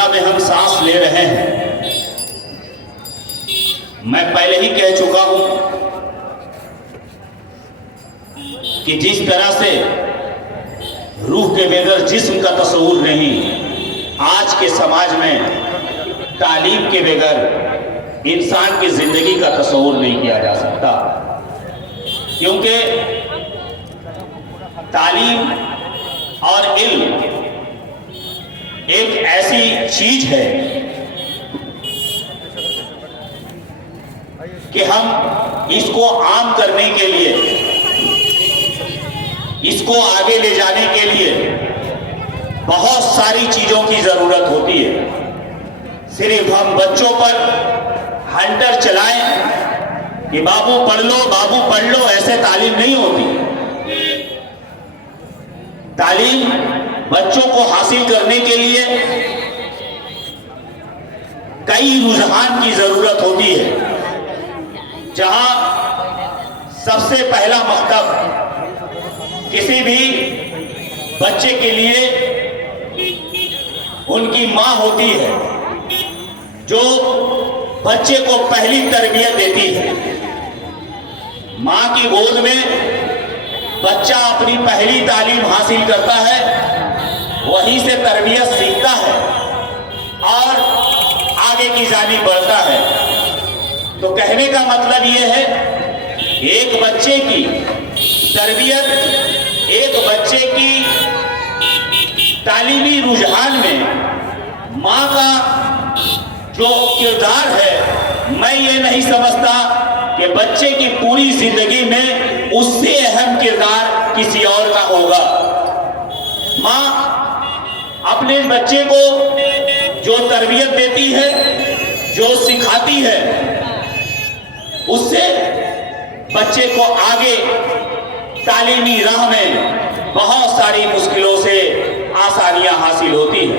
फिजा में हम सांस ले रहे हैं। मैं पहले ही कह चुका हूं कि जिस तरह से रूह के बगैर जिस्म का तस्वुर नहीं, आज के समाज में तालीम के बगैर इंसान की जिंदगी का तस्वुर नहीं किया जा सकता। क्योंकि तालीम और इल्म एक ऐसी चीज है कि हम इसको आम करने के लिए, इसको आगे ले जाने के लिए बहुत सारी चीजों की जरूरत होती है। सिर्फ हम बच्चों पर हंटर चलाएं कि बाबू पढ़ लो, ऐसे तालीम नहीं होती। तालीम बच्चों को हासिल करने के लिए कई रुझान की जरूरत होती है। जहां सबसे पहला मकसद किसी भी बच्चे के लिए उनकी मां होती है, जो बच्चे को पहली तरबियत देती है। मां की गोद में बच्चा अपनी पहली तालीम हासिल करता है, वहीं से तरबियत सीखता है और आगे की जानिब बढ़ता है। तो कहने का मतलब यह है, एक बच्चे की तरबियत, एक बच्चे की तालीमी रुझान में मां का जो किरदार है, मैं ये नहीं समझता कि बच्चे की पूरी जिंदगी में उससे अहम किरदार किसी और का होगा। मां अपने बच्चे को जो तरबियत देती है, जो सिखाती है, उससे बच्चे को आगे तालीमी राह में बहुत सारी मुश्किलों से आसानियां हासिल होती है।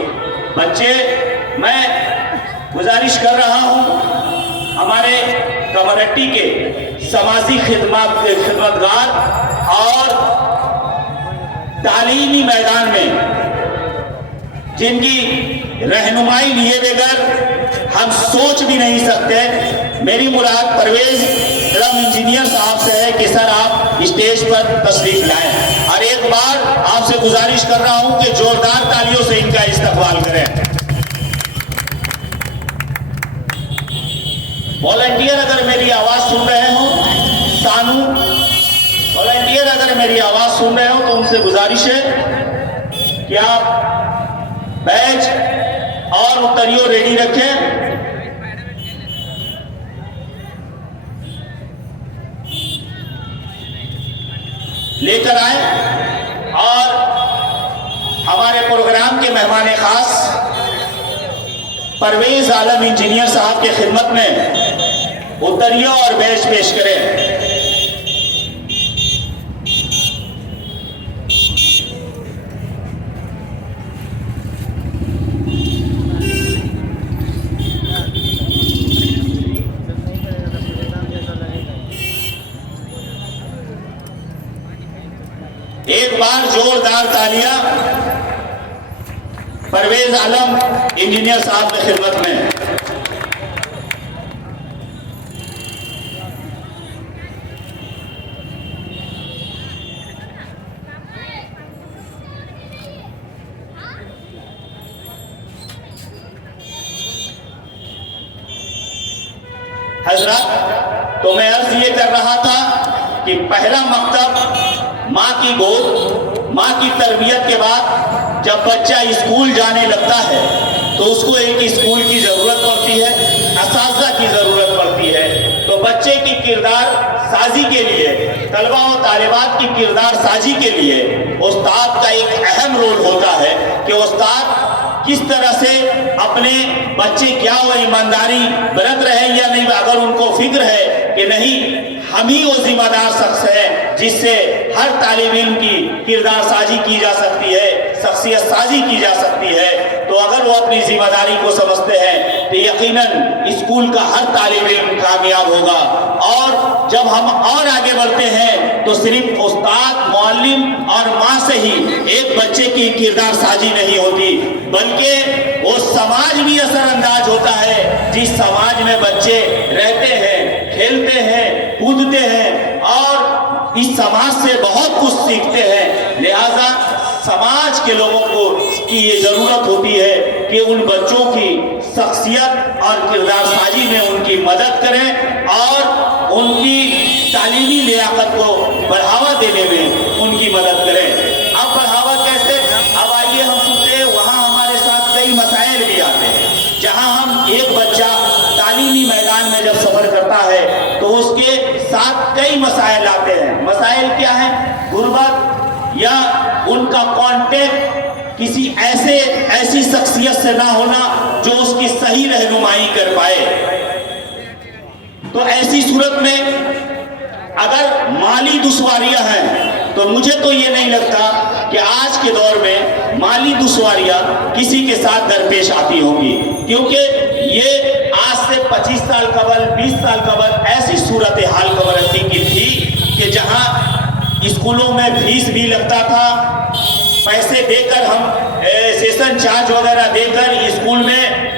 बच्चे, मैं गुजारिश कर रहा हूं हमारे कमरहट्टी के समाजी खिदमतगार और तालीमी मैदान में जिनकी रहनुमाई लिए बगैर हम सोच भी नहीं सकते। मेरी मुराद परवेज इलम इंजीनियर साहब से है कि सर आप स्टेज पर तशरीफ लाएं और एक बार आपसे गुजारिश कर रहा हूं कि जोरदार तालियों से इनका इस्तकबाल करें। वॉलंटियर अगर मेरी आवाज सुन रहे हो, सानू वॉलंटियर अगर मेरी आवाज सुन रहे हो, तो उनसे गुजारिश है कि आप बैच और उत्तरियों रेडी रखें। लेकर आए और हमारे प्रोग्राम के मेहमान खास परवेज आलम इंजीनियर साहब की खिदमत में उत्तरियों और बैच पेश करें। एक बार जोरदार तालियां परवेज आलम इंजीनियर साहब की खिदमत में। हजरत, तो मैं अर्ज ये कर रहा था कि पहला मकसद माँ की गोद, माँ की तरबियत के बाद जब बच्चा स्कूल जाने लगता है तो उसको एक स्कूल की जरूरत पड़ती है, असातिज़ा की जरूरत पड़ती है। तो बच्चे की किरदार साजी के लिए, तलबा और तालिबात की किरदार साजी के लिए उस्ताद का एक अहम रोल होता है कि उस्ताद किस तरह से अपने बच्चे क्या वो ईमानदारी बरत रहे या नहीं। अगर उनको फिक्र है कि नहीं, हम ही वो जिम्मेदार शख्स है जिससे हर तालिब इल्म की किरदार साजी की जा सकती है, शख्सियत साजी की जा सकती है, तो अगर वो अपनी जिम्मेदारी को समझते हैं तो यकीनन स्कूल का हर तालिब इल्म कामयाब होगा। और जब हम और आगे बढ़ते हैं तो सिर्फ उस्ताद, मौलिम और माँ से ही एक बच्चे की किरदार साजी नहीं होती, बल्कि वो समाज तभी असरअंदाज होता है जिस समाज में बच्चे रहते हैं, खेलते हैं, कूदते हैं और इस समाज से बहुत कुछ सीखते हैं। लिहाजा समाज के लोगों को की ये जरूरत होती है कि उन बच्चों की शख्सियत और किरदार साजी में उनकी मदद करें और उनकी तालीमी लियाकत को बढ़ावा देने में उनकी मदद करें। अब बढ़ावा कैसे? अब आइए हम सुनते हैं, वहाँ हमारे साथ कई मसाइल भी आते हैं। जहाँ हम एक बच्चा तालीमी मैदान में जब सफर करता है तो उसके साथ कई मसाइल आते हैं। मसाइल क्या है? गुर्बत या उनका कांटेक्ट किसी ऐसी शख्सियत से ना होना जो उसकी सही रहनुमाई कर पाए। तो ऐसी सूरत में अगर माली दुश्वारियां हैं तो मुझे तो ये नहीं लगता कि आज के दौर में माली दुश्वारियां किसी के साथ दरपेश आती होंगी, क्योंकि ये आज से 25 साल कबल, 20 साल कबल ऐसी सूरत हाल कमरहट्टी की थी कि जहां स्कूलों में फीस भी लगता था, पैसे देकर हम सेशन चार्ज वगैरह देकर स्कूल में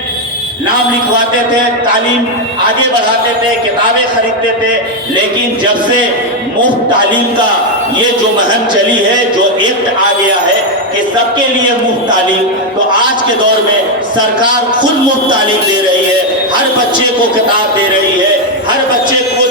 नाम लिखवाते थे, तालीम आगे बढ़ाते थे, किताबें खरीदते थे। लेकिन जब से मुफ्त तालीम का ये जो मुहिम चली है, जो एक्ट आ गया है कि सबके लिए मुफ्त तालीम, तो आज के दौर में सरकार खुद मुफ्त तालीम दे रही है, हर बच्चे को किताब दे रही है, हर बच्चे को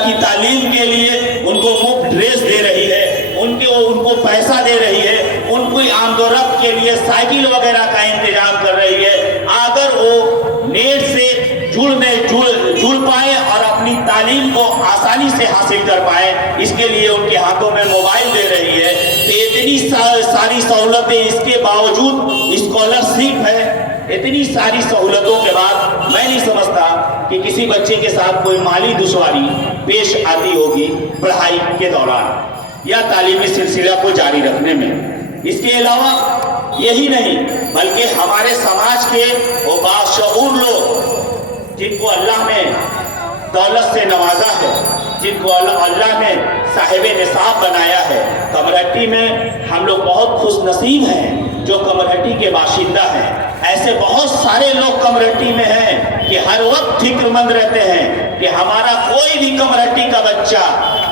की तालीम के लिए उनको मुफ्त ड्रेस दे रही है, उनको पैसा दे रही है, उनको आमदोरफ्त के लिए साइकिल वगैरह का इंतजाम कर रही है। अगर वो नेट से जुड़ पाए और अपनी तालीम को आसानी से हासिल कर पाए, इसके लिए उनके हाथों में मोबाइल दे रही है। तो इतनी सारी सहूलतें, इसके बावजूद स्कॉलरशिप है, इतनी सारी सहूलतों के बाद मैं नहीं समझता कि किसी बच्चे के साथ कोई माली दुश्वारी पेश आती होगी पढ़ाई के दौरान या तालीमी सिलसिला को जारी रखने में। इसके अलावा यही नहीं बल्कि हमारे समाज के वो बाशऊर लोग जिनको अल्लाह ने दौलत से नवाजा है, जिनको अल्लाह ने साहिब निसाब बनाया है, कमरहट्टी में हम लोग बहुत खुश नसीब हैं जो कमरहट्टी के बाशिंदा हैं। ऐसे बहुत सारे लोग कमरहट्टी में हैं कि हर वक्त फिक्रमंद रहते हैं कि हमारा कोई भी कमरहट्टी का बच्चा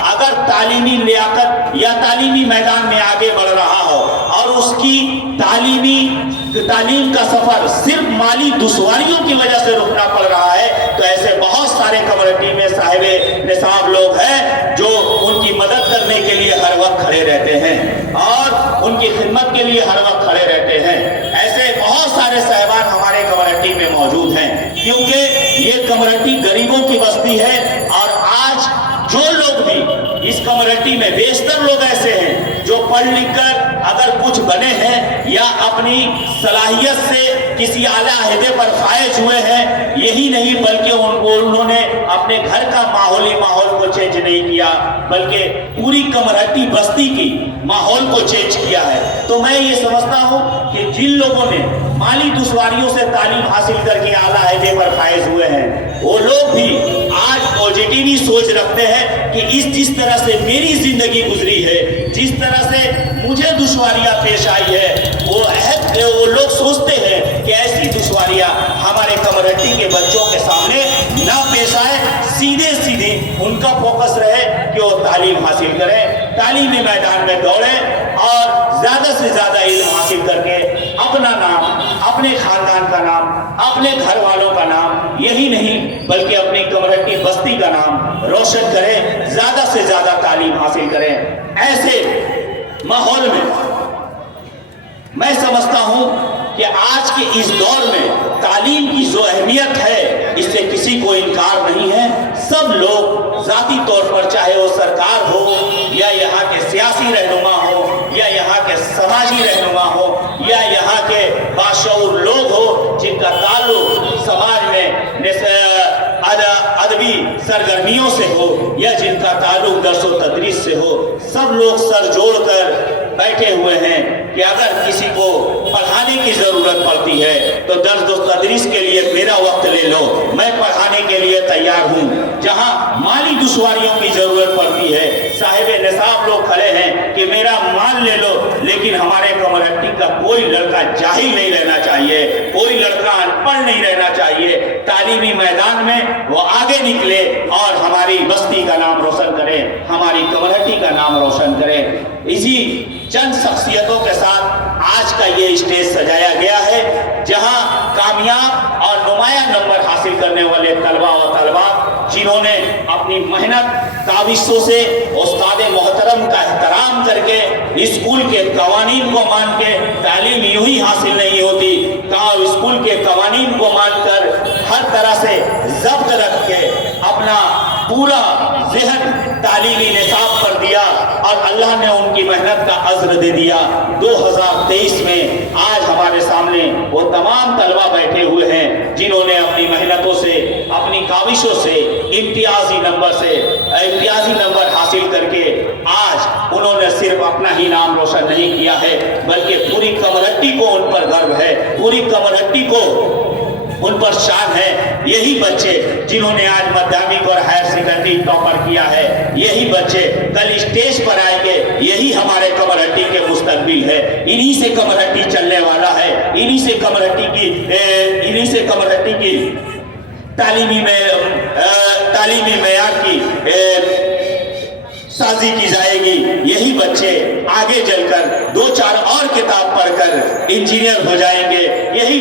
अगर तालीमी लियाकत या तालीमी मैदान में आगे बढ़ रहा हो और उसकी तालीम का सफर सिर्फ माली दुश्वारियों की वजह से रुकना पड़ रहा है, तो ऐसे बहुत सारे कमरहट्टी में साहिब निसाब लोग हैं जो उनकी मदद करने के लिए हर वक्त खड़े रहते हैं और उनकी खिदमत के लिए हर वक्त खड़े रहते हैं। ऐसे बहुत सारे साहिबान हमारे कमरहट्टी में मौजूद हैं, क्योंकि ये कमरहट्टी गरीबों की बस्ती है और आज जो लोग भी इस कमरहट्टी में, बेशतर लोग ऐसे हैं जो पढ़ लिख कर अगर कुछ बने हैं या अपनी सलाहियत से किसी आला अहदे पर फायज हुए हैं, यही नहीं बल्कि उन्होंने अपने घर का माहौल को चेंज नहीं किया बल्कि पूरी कमरहट्टी बस्ती की माहौल को चेंज किया है। तो मैं ये समझता हूँ कि जिन लोगों ने माली दुश्वारियों से तालीम हासिल करके आला अहदे पर फायज हुए हैं, वो लोग भी आज पॉजिटिव सोच रखते हैं कि जिस तरह से मेरी जिंदगी गुजरी है, जिस तरह से मुझे दुश्वारियां पेश आई है, वो लोग सोचते हैं कि ऐसी दुश्वारियां हमारे कमरहट्टी के बच्चों के सामने ना पेश आए। सीधे उनका फोकस रहे कि वो तालीम हासिल करें, तालीमी मैदान में दौड़ें और ज्यादा से ज्यादा इल्म हासिल करके अपना नाम, अपने खानदान का नाम, अपने घर वालों का नाम, यही नहीं बल्कि अपनी कमरहट्टी बस्ती का नाम रोशन करें, ज्यादा से ज्यादा तालीम हासिल करें। ऐसे माहौल में मैं समझता हूं कि आज के इस दौर में तालीम की जो अहमियत है, इससे किसी को इनकार नहीं है। सब लोग जाती तौर पर, चाहे वो सरकार हो या यहाँ के सियासी रहनुमा हो या यहाँ के समाजी रहनुमा हो या यहाँ के बाशऊर लोग हो जिनका ताल्लुक समाज में अदबी सरगर्मियों से हो या जिनका ताल्लुक दर्स व तदरीस से हो, सब लोग सर जोड़कर बैठे हुए हैं कि अगर किसी को पढ़ाने की जरूरत पड़ती है तो दर्द और तदरीस के लिए मेरा वक्त ले लो, मैं पढ़ाने के लिए तैयार हूँ। जहाँ माली दुश्वारियों की जरूरत पड़ती है, साहिब निसाब लोग खड़े हैं कि मेरा माल ले लो, लेकिन हमारे कमरहट्टी का कोई लड़का जाहिल नहीं रहना चाहिए, कोई लड़का अनपढ़ नहीं रहना चाहिए। तालीमी मैदान में वो आगे निकले और हमारी बस्ती का नाम रोशन करें, हमारी कमरहट्टी का नाम रोशन करें। इसी चंद शख्सियतों के साथ आज का ये स्टेज सजाया गया है, जहां कामयाब और नुमाया नंबर हासिल करने वाले तलबा और तलबात जिन्होंने अपनी मेहनत काविशों से उस्ताद मोहतरम का एहतराम करके स्कूल के कवानीन को मान के, तालीम यूं ही हासिल नहीं होती, स्कूल के कवानीन को मानकर हर तरह से जब्त रख के अपना पूरा ज़हन तालीमी निसाब पर दिया और अल्लाह ने उनकी मेहनत का अज्र दे दिया। 2023 में आज हमारे सामने वो तमाम तलबा बैठे हुए हैं जिन्होंने अपनी मेहनतों से, अपनी काविशों से इम्तियाजी नंबर हासिल करके आज उन्होंने सिर्फ अपना ही नाम रोशन नहीं किया है, बल्कि पूरी कमरहट्टी को उन पर गर्व है, पूरी कमरहट्टी को उन पर शान है। यही बच्चे जिन्होंने आज माध्यमिक और हायर सेकेंडरी टॉपर किया है, यही बच्चे कल स्टेज पर आएंगे, यही हमारे कमरहट्टी के मुस्तकबिल है। इन्हीं से कमरहट्टी चलने वाला है, इन्हीं से कमरहट्टी की तालीमी मेयार की साजी की जाएगी। यही बच्चे आगे चलकर 2-4 और किताब पढ़कर इंजीनियर हो जाएंगे, यही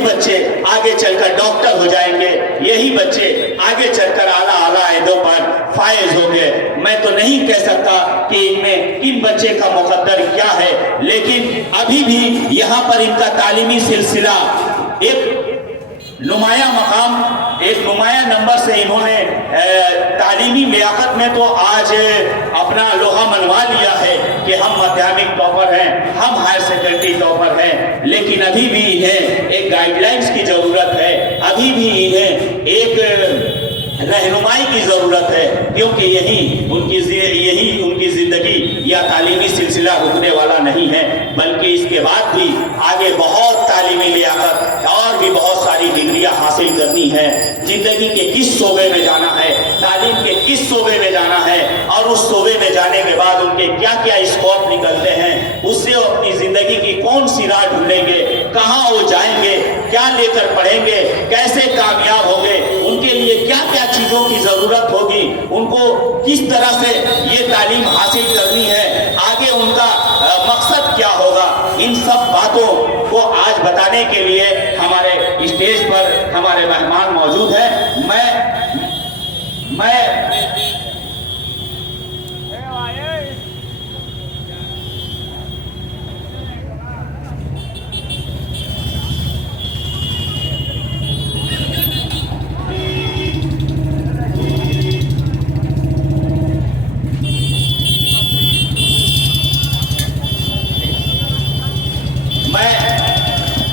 बच्चे आगे चलकर डॉक्टर हो जाएंगे, यही बच्चे आगे चलकर आला अहदों पर फायज होंगे। मैं तो नहीं कह सकता कि इनमें किन बच्चे का मुकद्दर क्या है, लेकिन अभी भी यहाँ पर इनका तालीमी सिलसिला एक नुमाया मकाम, एक नुमाया नंबर से इन्होंने तालीमी लियाकत में तो आज अपना लोहा मनवा लिया है कि हम माध्यमिक टॉपर हैं, हम हायर सेकेंडरी टॉपर हैं, लेकिन अभी भी इन्हें एक गाइडलाइंस की जरूरत है, अभी भी इन्हें एक रहनुमाई की जरूरत है, क्योंकि यही उनकी जिंदगी या तालीमी सिलसिला रुकने वाला नहीं है, बल्कि इसके बाद भी आगे बहुत तालीमी लियाकत और भी बहुत सारी डिग्रियां हासिल करनी है। जिंदगी के किस शोबे में जाना है, तालीम के किस शोबे में जाना है और उस शोबे में जाने के बाद उनके क्या क्या स्कोप निकलते हैं, उससे वो अपनी जिंदगी की कौन सी राह ढूंढेंगे, कहाँ वो जाएंगे, क्या लेकर पढ़ेंगे, कैसे कामयाब होंगे, उनके लिए क्या क्या चीजों की जरूरत होगी, उनको किस तरह से ये तालीम हासिल करनी है, आगे उनका मकसद क्या होगा, इन सब बातों को आज बताने के लिए हमारे स्टेज पर हमारे मेहमान मौजूद हैं।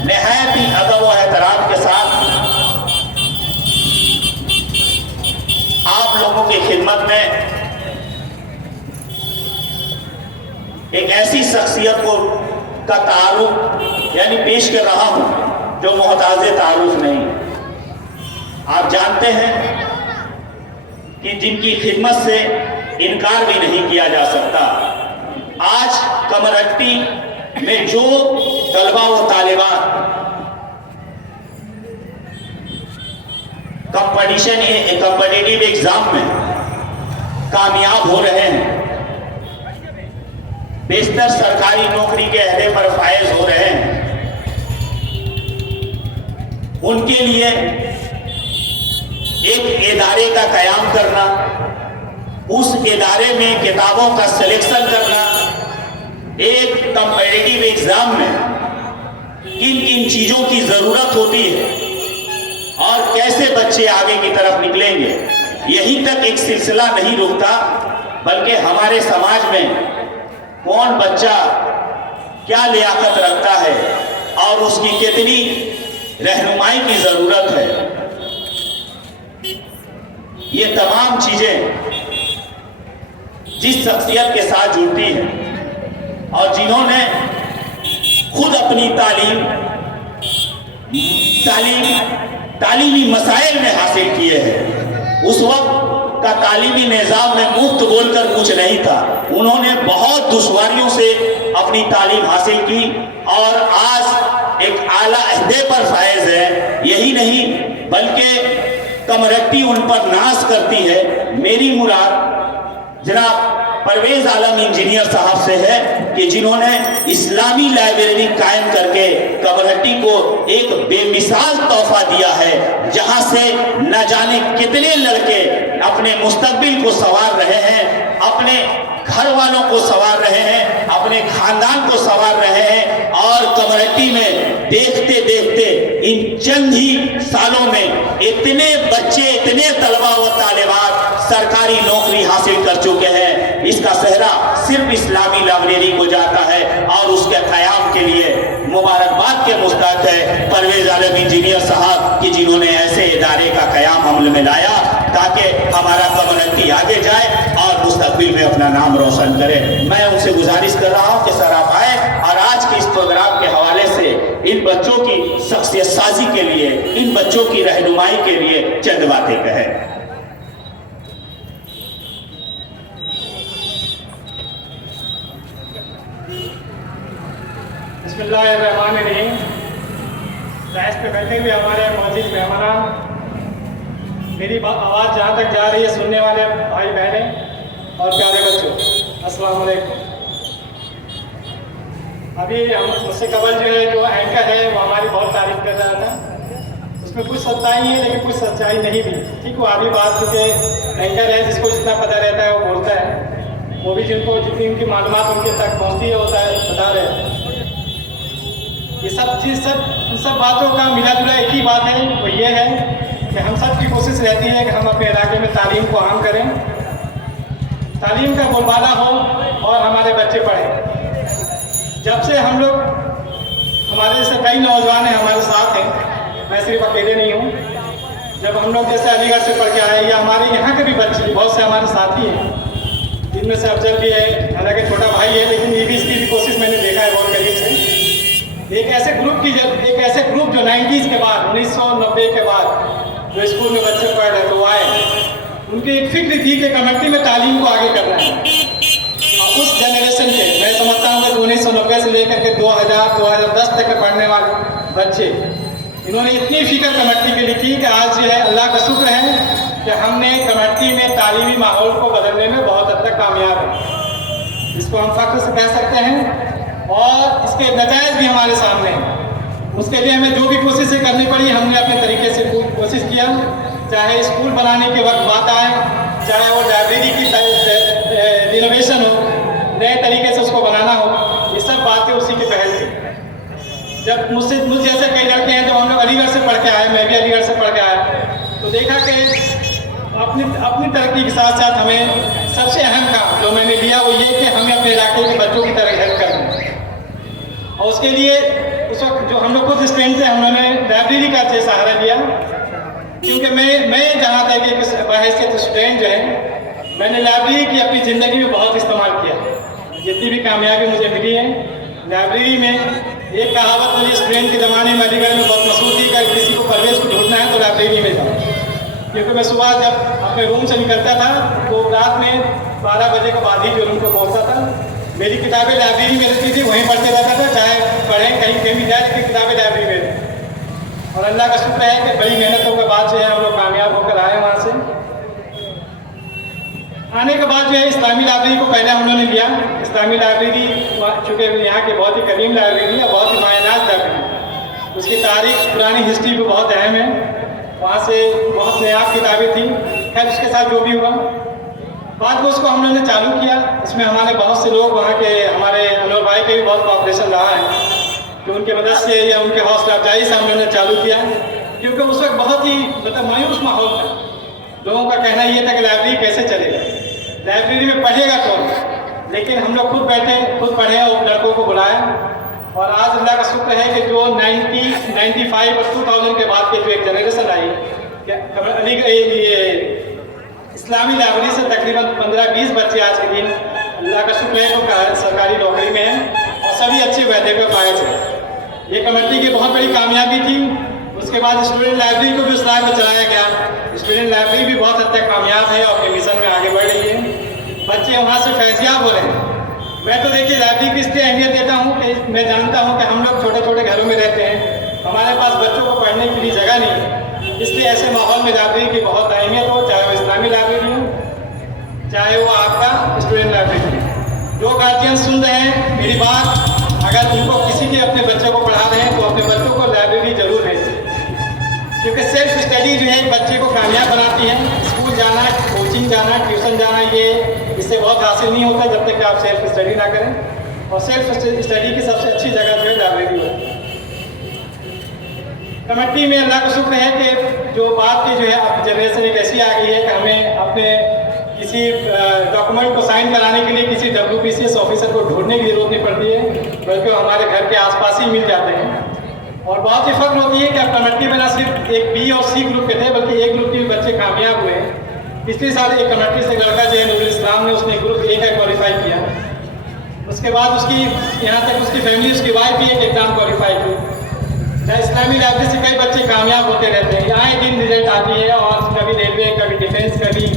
निहायत ही अदब व एहतराम के साथ आप लोगों की खिदमत में एक ऐसी शख्सियत का तारुफ यानी पेश कर रहा हूं जो मोहताज तारुफ नहीं। आप जानते हैं कि जिनकी खिदमत से इनकार भी नहीं किया जा सकता। आज कमरहट्टी में जो तलबा व तालिबात कॉम्पिटिटिव एग्जाम में कामयाब हो रहे हैं, बेशतर सरकारी नौकरी के अहदे पर फायज हो रहे हैं, उनके लिए एक इदारे का कयाम करना, उस इदारे में किताबों का सिलेक्शन करना, एक कॉम्पिटिटिव एग्जाम में किन किन चीजों की जरूरत होती है और कैसे बच्चे आगे की तरफ निकलेंगे, यहीं तक एक सिलसिला नहीं रुकता, बल्कि हमारे समाज में कौन बच्चा क्या लियाकत रखता है और उसकी कितनी रहनुमाई की जरूरत है, ये तमाम चीजें जिस शख्सियत के साथ जुड़ती हैं और जिन्होंने खुद अपनी तालीमी मसाइल में हासिल किए हैं। उस वक्त का तालीमी निज़ाम में मुफ्त बोलकर कुछ नहीं था। उन्होंने बहुत दुश्वारियों से अपनी तालीम हासिल की और आज एक आला अहदे पर फायज है। यही नहीं बल्कि कमरट्टी उन पर नाज करती है। मेरी मुराद जनाब परवेज आलम इंजीनियर साहब से है कि जिन्होंने इस्लामी लाइब्रेरी कायम करके कमरहट्टी को एक बेमिसाल तोहफा दिया है, जहां से न जाने कितने लड़के अपने मुस्तकबिल को संवार रहे हैं, अपने घर वालों को संवार रहे हैं, अपने खानदान को संवार रहे हैं। और कमरहट्टी में देखते देखते इन चंद ही सालों में इतने बच्चे, इतने तलबा व तालिबात सरकारी नौकरी हासिल कर चुके हैं। इसका सेहरा सिर्फ इस्लामी लाइब्रेरी को जाता है और उसके क़याम के लिए मुबारकबाद के मुस्तहक़ है परवेज आलम इंजीनियर साहब कि जिन्होंने ऐसे इदारे का क़याम अमल में लाया ताकि हमारा कम्युनिटी आगे जाए और मुस्तकबिल में अपना नाम रोशन करे। मैं उनसे गुजारिश कर रहा हूँ कि सर आप आए और आज के इस प्रोग्राम के हवाले से इन बच्चों की शख्सियत साजी के लिए, इन बच्चों की रहनुमाई के लिए चंद बातें कहें। बिस्मिल्लाहिर्रहमानिर्रहीम। राइस पे बैठे हुए हमारे मौजूद मेहमान, मेरी आवाज़ जहाँ तक जा रही है सुनने वाले भाई बहनें और प्यारे बच्चों, अस्सलाम वालेकुम। अभी हम मुझसे कबल जो है जो एंकर है वो हमारी बहुत तारीफ कर रहा था। उसमें कुछ सच्चाई है लेकिन कुछ सच्चाई नहीं भी। ठीक वो आधी बात क्योंकि एंकर है जिसको जितना पता रहता है वो बोलता है, वो भी जिनको जितनी उनकी मालूमात उनके तक पहुँचती है होता है बता रहे हैं। ये सब चीज़ इन सब बातों का मिला जुला एक ही बात है, वो ये है कि हम सब की कोशिश रहती है कि हम अपने इलाके में तालीम को आम करें, तालीम का बोलबाला हो और हमारे बच्चे पढ़ें। जब से हम लोग, हमारे जैसे कई नौजवान हैं हमारे साथ हैं, मैं सिर्फ अकेले नहीं हूँ। जब हम लोग जैसे अलीगढ़ से पढ़ के आए या हमारे यहाँ के भी बच्चे बहुत से हमारे साथी हैं, जिनमें से अफजल भी है, हालांकि छोटा भाई है, लेकिन ये भी इसकी भी कोशिश मैंने देखा है बहुत करीब से। एक ऐसे ग्रुप जो 90s के बाद 1990 के बाद जो स्कूल में बच्चे पढ़ रहे तो वो आए, उनकी एक फिक्र थी कि कमेटी में तालीम को आगे करना है। और उस जनरेशन के मैं समझता हूँ कि 1990 से लेकर के 2000-2010 तक के पढ़ने वाले बच्चे, इन्होंने इतनी फिक्र कमेटी के लिए की कि आज जो है अल्लाह का शुक्र है कि हमने कमेटी में तालीमी माहौल को बदलने में बहुत हद तक कामयाब है, इसको हम फख्र से कह सकते हैं। और इसके नतीजे भी हमारे सामने हैं। उसके लिए हमें जो भी कोशिशें करनी पड़ी हमने अपने तरीके से कोशिश किया, चाहे स्कूल बनाने के वक्त बात आए, चाहे वो लाइब्रेरी की रिनोवेशन हो, नए तरीके से उसको बनाना हो, ये सब बातें उसी की पहल थी। जब मुझ जैसे कई लड़के हैं जब हम लोग अलीगढ़ से पढ़ के आए, मैं भी अलीगढ़ से पढ़ के आया, तो देखा कि अपनी तरक्की के साथ साथ हमें सबसे अहम काम जो मैंने लिया वो ये कि हमें अपने इलाके के बच्चों की तरह हेल्प करना। और उसके लिए उस वक्त जो हम लोग खुद स्टूडेंट थे, हमने लाइब्रेरी का सहारा लिया, क्योंकि मैं जहाँ तक एक बहैसियत स्टूडेंट जो है, मैंने लाइब्रेरी की अपनी ज़िंदगी में बहुत इस्तेमाल किया। जितनी भी कामयाबी मुझे मिली है लाइब्रेरी में, एक कहावत मुझे स्टूडेंट के ज़माने में अलीगढ़ में बहुत मशहूर थी कि किसी को परवेज को ढूंढना है तो लाइब्रेरी में जाओ। क्योंकि मैं सुबह जब अपने रूम से निकलता था तो रात में 12 बजे के बाद ही जो रूम को पहुँचता था। मेरी किताबें लाइब्रेरी में रहती थी, वहीं पढ़ते रहता था, चाहे पढ़ें कहीं भी जाए, लेकिन किताबें लाइब्रेरी में रहती। और अल्लाह का शुक्र है कि बड़ी मेहनतों के बाद जो है हम लोग कामयाब होकर आए। वहाँ से आने के बाद जो है इस्लामी लाइब्रेरी को पहले हम लोगों ने लिया। इस्लामी लाइब्रेरी चूँकि यहाँ की बहुत ही कदीम लाइब्रेरी है, बहुत ही मायनात लाइब्रेरी, उसकी तारीख पुरानी हिस्ट्री भी बहुत अहम है। वहाँ से बहुत नायाब किताबें थी। खैर उसके साथ जो भी हुआ, बाद में उसको हम लोगों ने चालू किया। इसमें हमारे बहुत से लोग वहाँ के, हमारे अनवर भाई के भी बहुत कॉपरेशन रहा है कि उनके मदद से या उनके हौसला अफजाई से हम लोगों ने चालू किया। क्योंकि उस वक्त बहुत ही मायूस माहौल था। लोगों का कहना ये था कि लाइब्रेरी कैसे चलेगा, लाइब्रेरी में पढ़ेगा कौन। लेकिन हम लोग खुद बैठे, खुद पढ़े और लड़कों को बुलाया। और आज अल्लाह का शुक्र है कि जो 95 और 2000 के बाद के जो एक जनरेशन आई, ये इस्लामी लाइब्रेरी से तकरीबन 15-20 बच्चे आज के दिन अल्लाह का शुक्र है तो सरकारी नौकरी में हैं। और सभी अच्छे वायदे पे पाए थे। ये कमेटी की बहुत बड़ी कामयाबी थी। उसके बाद स्टूडेंट लाइब्रेरी को भी उस राह में चलाया गया। स्टूडेंट लाइब्रेरी भी बहुत हद तक कामयाब है और अपने मिशन में आगे बढ़ रही है। बच्चे वहाँ से फैज़याब हो रहे हैं। मैं तो देखिए लाइब्रेरी की इसलिए अहमियत देता हूँ कि मैं जानता हूँ कि हम लोग छोटे छोटे घरों में रहते हैं, हमारे पास बच्चों को पढ़ने के लिए जगह नहीं है। इसलिए ऐसे माहौल में लाइब्रेरी की बहुत अहमियत हो, चाहे वो इस्लामी लाइब्रेरी हो, चाहे वो आपका स्टूडेंट लाइब्रेरी हो। जो गार्जियन सुन रहे हैं मेरी बात, अगर उनको किसी के अपने बच्चे को पढ़ा रहे हैं तो अपने बच्चों को लाइब्रेरी जरूर भेजें, क्योंकि सेल्फ स्टडी जो है एक बच्चे को कामयाब बनाती है। स्कूल जाना, कोचिंग जाना, ट्यूशन जाना, ये इससे बहुत हासिल नहीं होता जब तक कि आप सेल्फ स्टडी ना करें। और सेल्फ स्टडी की सबसे अच्छी जगह जो है लाइब्रेरी होती है। कमेटी में अल्लाह का शुक्र है कि जो बात की जो है अब जनरेशन एक ऐसी आ गई है कि हमें अपने किसी डॉक्यूमेंट को साइन कराने के लिए किसी WBCS ऑफिसर को ढूंढने की जरूरत नहीं पड़ती है, बल्कि वो हमारे घर के आसपास ही मिल जाते हैं। और बहुत ही फख्र होती है कि अब कमेटी में ना सिर्फ एक B और C ग्रुप के थे, बल्कि एक ग्रुप के भी बच्चे कामयाब हुए। पिछले साल एक कमेटी से लड़का जो है नूरुल इस्लाम ने उसने ग्रुप A का क्वालिफाई किया। उसके बाद उसकी यहाँ तक उसकी फैमिली, उसकी वाइफ भी एक एग्ज़ाम क्वालिफाई की। इस्लामी लाइब्रेरी से कई बच्चे कामयाब होते रहते हैं। यहाँ एक दिन रिजल्ट आती है और कभी रेलवे, कभी डिफेंस, कभी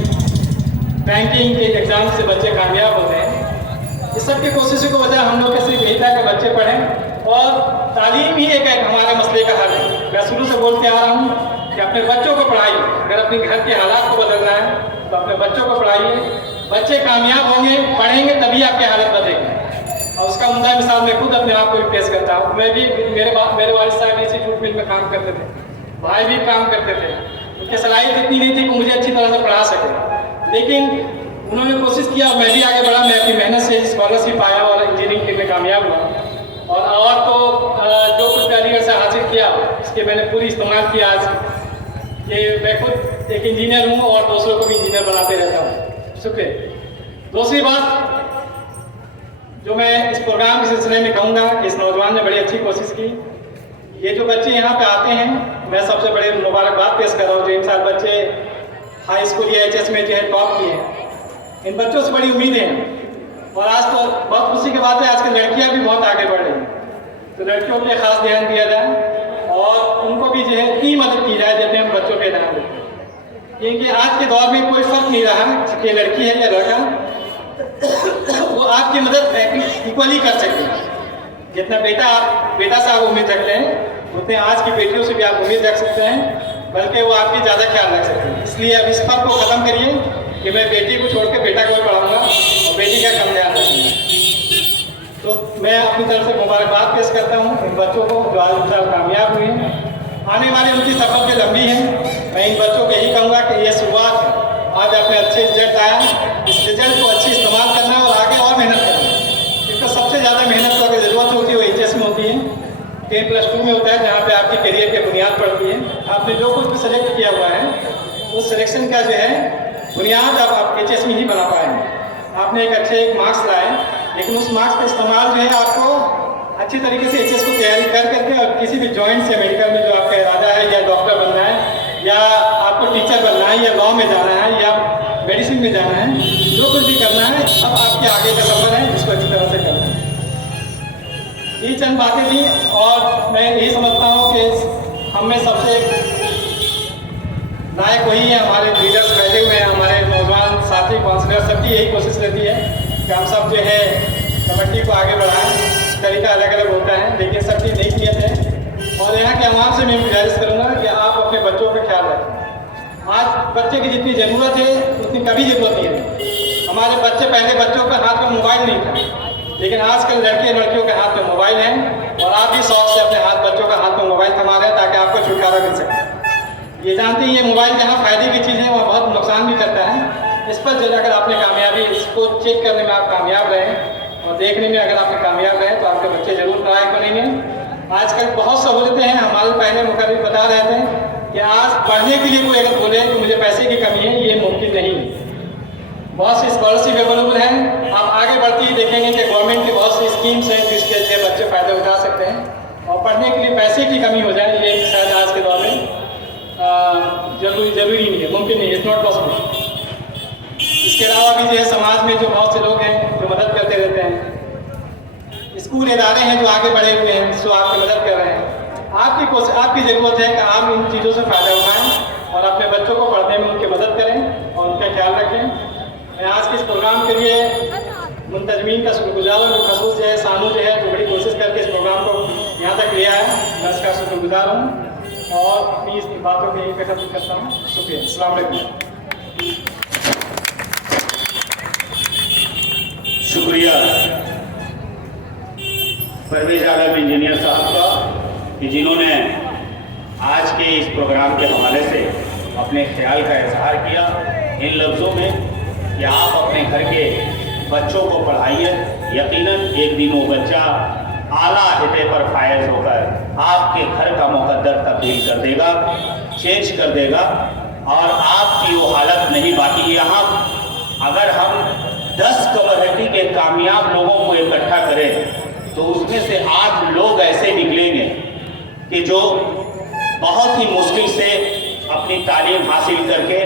बैंकिंग के एग्ज़ाम से बच्चे कामयाब होते हैं। इस सब की कोशिशों को वजह हम लोग के सिर्फ यही था कि बच्चे पढ़ें और तालीम ही एक हमारे मसले का हल है। मैं शुरू से बोलते आ रहा हूँ कि अपने बच्चों को पढ़ाइए। अगर अपने घर के हालात को बदलना है तो अपने बच्चों को पढ़ाइए। बच्चे कामयाब होंगे, पढ़ेंगे, तभी आपकी हालत बदलेगी। और उसका उम्दा मिसाल मैं खुद अपने आप को भी पेश करता हूँ। मैं भी मेरे वालिद साहब इसी जूट मिल में काम करते थे, भाई भी काम करते थे। उनकी सलाहियत इतनी नहीं थी कि मुझे अच्छी तरह से पढ़ा सके, लेकिन उन्होंने कोशिश किया, मैं भी आगे बढ़ा। मैं अपनी मेहनत से स्कॉलरशिप पाया और इंजीनियरिंग में कामयाब हुआ। और तो जो कुछ अलीगढ़ से हासिल किया उसके मैंने पूरी इस्तेमाल किया आज कि मैं खुद एक इंजीनियर हूँ और दूसरों को भी इंजीनियर बनाते रहता हूँ। शुक्रिया। दूसरी बात जो मैं इस प्रोग्राम के सिलसिले में कहूँगा कि इस नौजवान ने बड़ी अच्छी कोशिश की। ये जो बच्चे यहाँ पे आते हैं, मैं सबसे बड़े मुबारकबाद पेश कर रहा हूँ। जो इन साल बच्चे हाई स्कूल या HS में जो है टॉप किए हैं, इन बच्चों से बड़ी उम्मीदें हैं। और आज तो बहुत खुशी की बात है, आज की लड़कियाँ भी बहुत आगे बढ़ रही हैं। तो लड़कियों पे खास ध्यान दिया जाए और उनको भी जो है इतनी मदद की जाए जैसे हम बच्चों पे ध्यान देते हैं। क्योंकि आज के दौर में कोई फर्क नहीं रहा कि लड़की है या लड़का, वो आपकी मदद इक्वली कर सकते हैं। जितना बेटा से आप उम्मीद रखते हैं, उतने आज की बेटियों से भी आप उम्मीद रख सकते हैं, बल्कि वो आपकी ज़्यादा ख्याल रख सकते हैं। इसलिए अब इस फर्क को ख़त्म करिए कि मैं बेटी को छोड़ के बेटा को पढ़ाऊँगा और बेटी का कम ध्यान रखूँगा। तो मैं अपनी तरफ से मुबारकबाद पेश करता हूँ इन बच्चों को जो आज साल कामयाब हुए हैं। आने वाले उनकी सफर भी लंबी है। मैं इन बच्चों को यही कहूँगा कि ये शुरुआत है। आज आपने अच्छे रिजल्ट आया, इस रिजल्ट को अच्छी इस्तेमाल करना और आगे और मेहनत करना। इसका सबसे ज़्यादा मेहनत तो अगर ज़रूरत होती है वो HS में होती है, 10+2 में होता है, जहाँ पे आपकी करियर की बुनियाद पड़ती है। आपने जो कुछ भी सेलेक्ट किया हुआ है उस सिलेक्शन का जो है बुनियाद आप HS में ही बना पाएंगे। आपने एक अच्छे मार्क्स लाए, लेकिन उस मार्क्स का इस्तेमाल जो है आपको अच्छी तरीके से HS को तैयारी कर करके और किसी भी जॉइंट से मेडिकल में जो आपका इरादा है, या डॉक्टर बनना है, या आपको टीचर बनना है, या लॉ में जाना है, या मेडिसिन में जाना है, जो कुछ भी करना है, अब आपके आगे का सफर है जिसको अच्छी तरह से करना है। ये चंद बातें थी और मैं यही समझता हूँ कि हम में सबसे लायक वही है, हमारे लीडर्स बैठे हुए हैं, हमारे नौजवान साथी काउंसलर, सबकी यही कोशिश रहती है कि हम सब जो है कमेटी को आगे बढ़ाएं। तरीका अलग अलग होता है, लेकिन सबकी नई नीयत है। और यहाँ के आवाम से मैं गुजारिश करूँगा कि आप अपने बच्चों का ख्याल रखें। आज बच्चे की जितनी ज़रूरत है उतनी कभी ज़रूरत नहीं है। हमारे बच्चे, पहले बच्चों के हाथ में मोबाइल नहीं था, लेकिन आजकल लड़कियों के हाथ में मोबाइल है। और आप भी शौक से अपने बच्चों का हाथ में मोबाइल थमा रहे हैं ताकि आपको छुटकारा मिल सके। ये जानते हैं ये मोबाइल जहाँ फ़ायदे की चीज़ है वहाँ बहुत नुकसान भी करता है। इस पर अगर आपने कामयाबी, इसको चेक करने में आप कामयाब रहें और देखने में अगर आपने कामयाब रहे तो आपके बच्चे जरूर लायक बनेंगे। आजकल बहुत सहूलतें हैं। हमारे पहले मुकर्रिर बता रहे थे कि आज पढ़ने के लिए कोई अगर बोले कि मुझे पैसे की कमी है, ये मुमकिन नहीं है। बहुत सी स्कॉलरशिप अवेलेबल है। आप आगे बढ़ते ही देखेंगे कि गवर्नमेंट की बहुत सी स्कीम्स हैं जिसके लिए बच्चे फ़ायदा उठा सकते हैं। और पढ़ने के लिए पैसे की कमी हो जाए, ये शायद आज के दौर में जरूरी नहीं है, मुमकिन नहीं है, इट्स नॉट पॉसिबल। इसके अलावा भी जो है समाज में जो बहुत से लोग हैं जो मदद करते रहते हैं। इस स्कूल इदारे हैं जो आगे बढ़े हुए हैं, जो आपकी मदद कर रहे हैं। आपकी ज़रूरत है कि आप इन चीज़ों से फ़ायदा उठाएं और अपने बच्चों को पढ़ने में उनकी मदद करें और उनका ख्याल रखें। मैं आज के इस प्रोग्राम के लिए मुंतजमीन का शुक्रगुजार हूँ। खसूस जो है, सानू जो है, जो बड़ी कोशिश करके इस प्रोग्राम को यहाँ तक लिया है, मैं इसका शुक्रगुजार हूँ और अपनी इस बातों को यहीं पे खत्म करता हूँ। शुक्रिया। अस्सलाम वालेकुम। शुक्रिया परवेज आलम इंजीनियर साहब का कि जिन्होंने आज के इस प्रोग्राम के हवाले से अपने ख्याल का इजहार किया इन लफ्ज़ों में कि आप अपने घर के बच्चों को पढ़ाइए। यकीनन एक दिन वो बच्चा आला अहदे पर फायज होकर आपके घर का मुकद्दर तब्दील कर देगा, चेंज कर देगा और आपकी वो हालत नहीं बाकी। यहाँ अगर हम 10 कम्युनिटी के कामयाब लोगों को इकट्ठा करें तो उसमें से 8 लोग ऐसे निकलेंगे कि जो बहुत ही मुश्किल से अपनी तालीम हासिल करके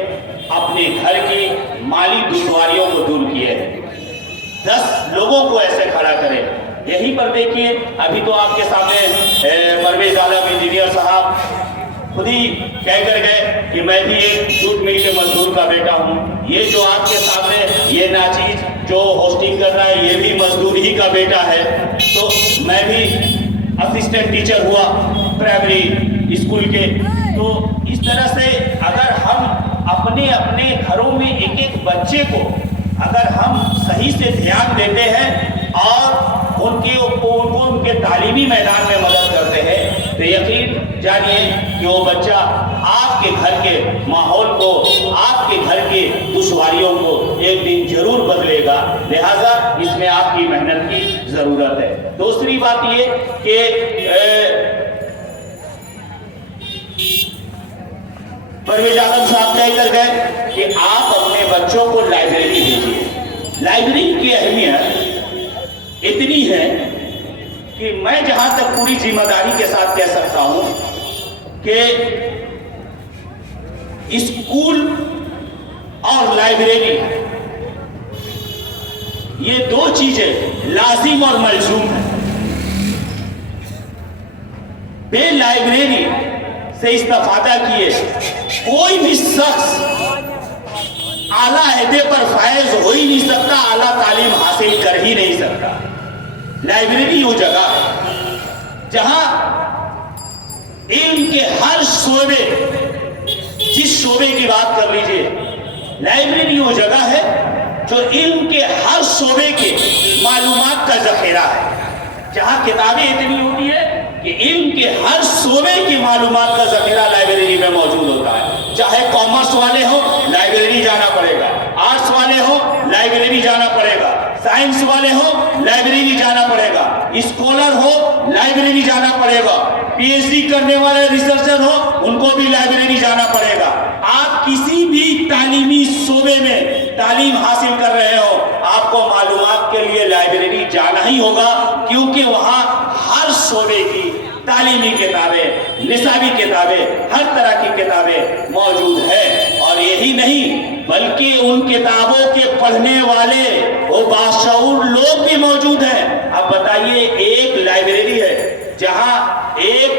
अपने घर की माली दुश्वारियों को दूर किए हैं। 10 लोगों को ऐसे खड़ा करें। यहीं पर देखिए, अभी तो आपके सामने परवेज आलम इंजीनियर साहब खुद ही कह कर गए कि मैं भी एक जूट मिल के मजदूर का बेटा हूँ। ये जो आपके सामने ये नाचीज जो होस्टिंग कर रहा है, ये भी मजदूर ही का बेटा है। तो मैं भी असिस्टेंट टीचर हुआ प्राइमरी स्कूल के। तो इस तरह से अगर हम अपने अपने घरों में एक एक बच्चे को अगर हम सही से ध्यान देते हैं और उनको उनके तालीमी मैदान में मदद करते हैं तो यकीन जानिए कि वो बच्चा आपके घर के माहौल को, आपके घर के दुश्वारियों को एक दिन जरूर बदलेगा। लिहाजा इसमें आपकी मेहनत की जरूरत है। दूसरी बात ये कि परवेज आलम साहब तय कर गए कि आप अपने बच्चों को लाइब्रेरी भेजिए। लाइब्रेरी की अहमियत इतनी है कि मैं जहां तक पूरी जिम्मेदारी के साथ कह सकता हूं कि स्कूल और लाइब्रेरी ये 2 चीजें लाजिम और मलजूम है। बे लाइब्रेरी से इस्तेफादा किए कोई भी शख्स आला अहदे पर फायज हो ही नहीं सकता, आला तालीम हासिल कर ही नहीं सकता। लाइब्रेरी वो जगह है जहां इल्म के हर शोबे, जिस शोबे की बात कर लीजिए, लाइब्रेरी वो जगह है जो इल्म के हर शोबे के मालूमात का जखेरा है। जहां किताबें इतनी होती है कि इल्म के हर शोबे की मालूमात का जखेरा लाइब्रेरी में मौजूद होता है। चाहे कॉमर्स वाले हो लाइब्रेरी जाना पड़ेगा, आर्ट्स वाले हो लाइब्रेरी जाना पड़ेगा, साइंस वाले हो लाइब्रेरी जाना पड़ेगा, स्कॉलर हो लाइब्रेरी जाना पड़ेगा, पीएचडी करने वाले रिसर्चर हो उनको भी लाइब्रेरी जाना पड़ेगा। आप किसी भी तालीमी शोबे में तालीम हासिल कर रहे हो, आपको मालूमात के लिए लाइब्रेरी जाना ही होगा, क्योंकि वहां हर शोबे की तालीमी किताबें, निसाबी किताबें, हर तरह की किताबें मौजूद है। और यही नहीं बल्कि उन किताबों के पढ़ने वाले वो बाशऊर लोग भी मौजूद हैं। अब बताइए, एक लाइब्रेरी है जहां एक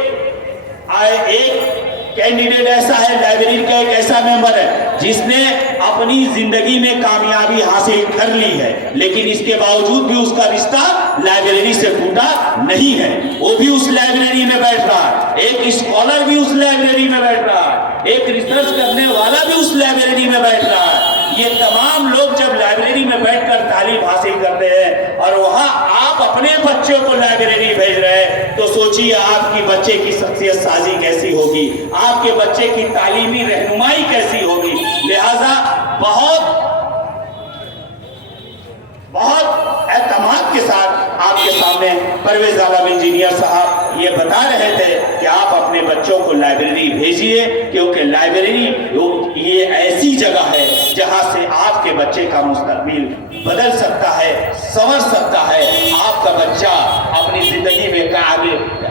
कैंडिडेट ऐसा है, लाइब्रेरी का एक ऐसा मेंबर है जिसने अपनी जिंदगी में कामयाबी हासिल कर ली है, लेकिन इसके बावजूद भी उसका रिश्ता लाइब्रेरी से टूटा नहीं है। वो भी उस लाइब्रेरी में बैठ रहा है, एक स्कॉलर भी उस लाइब्रेरी में बैठ रहा है, एक रिसर्च करने वाला भी उस लाइब्रेरी में बैठ रहा है। ये तमाम लोग जब लाइब्रेरी में बैठकर तालीम हासिल करते हैं और वहां आप अपने बच्चों को लाइब्रेरी भेज रहे हैं, तो सोचिए आपकी बच्चे की शख्सियत साजी कैसी होगी, आपके बच्चे की तालीमी रहनुमाई कैसी होगी। लिहाजा बहुत एतमाद के साथ आपके सामने परवेज आलम इंजीनियर साहब ये बता रहे थे कि आप अपने बच्चों को लाइब्रेरी भेजिए, क्योंकि लाइब्रेरी ये ऐसी जगह है जहां से आपके बच्चे का मुस्तकबिल बदल सकता है, संवर सकता है। आपका बच्चा अपनी जिंदगी में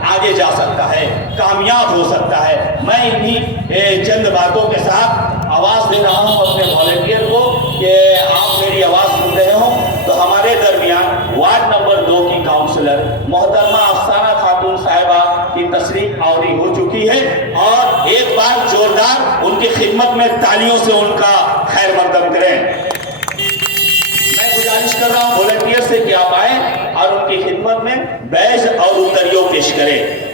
आगे जा सकता है, कामयाब हो सकता है। मैं इन्हीं चंद बातों के साथ आवाज़ दे रहा हूं अपने वॉलंटियर को कि आप मेरी आवाज़ सुन रहे हो तो हमारे दरमियान वार्ड नंबर 2 की काउंसलर उनकी खिदमत में तालियों से उनका खैर मकदम करें। मैं गुजारिश कर रहा हूं वॉलंटियर से कि आप आए और उनकी खिदमत में बैज और उत्तरियों पेश करें।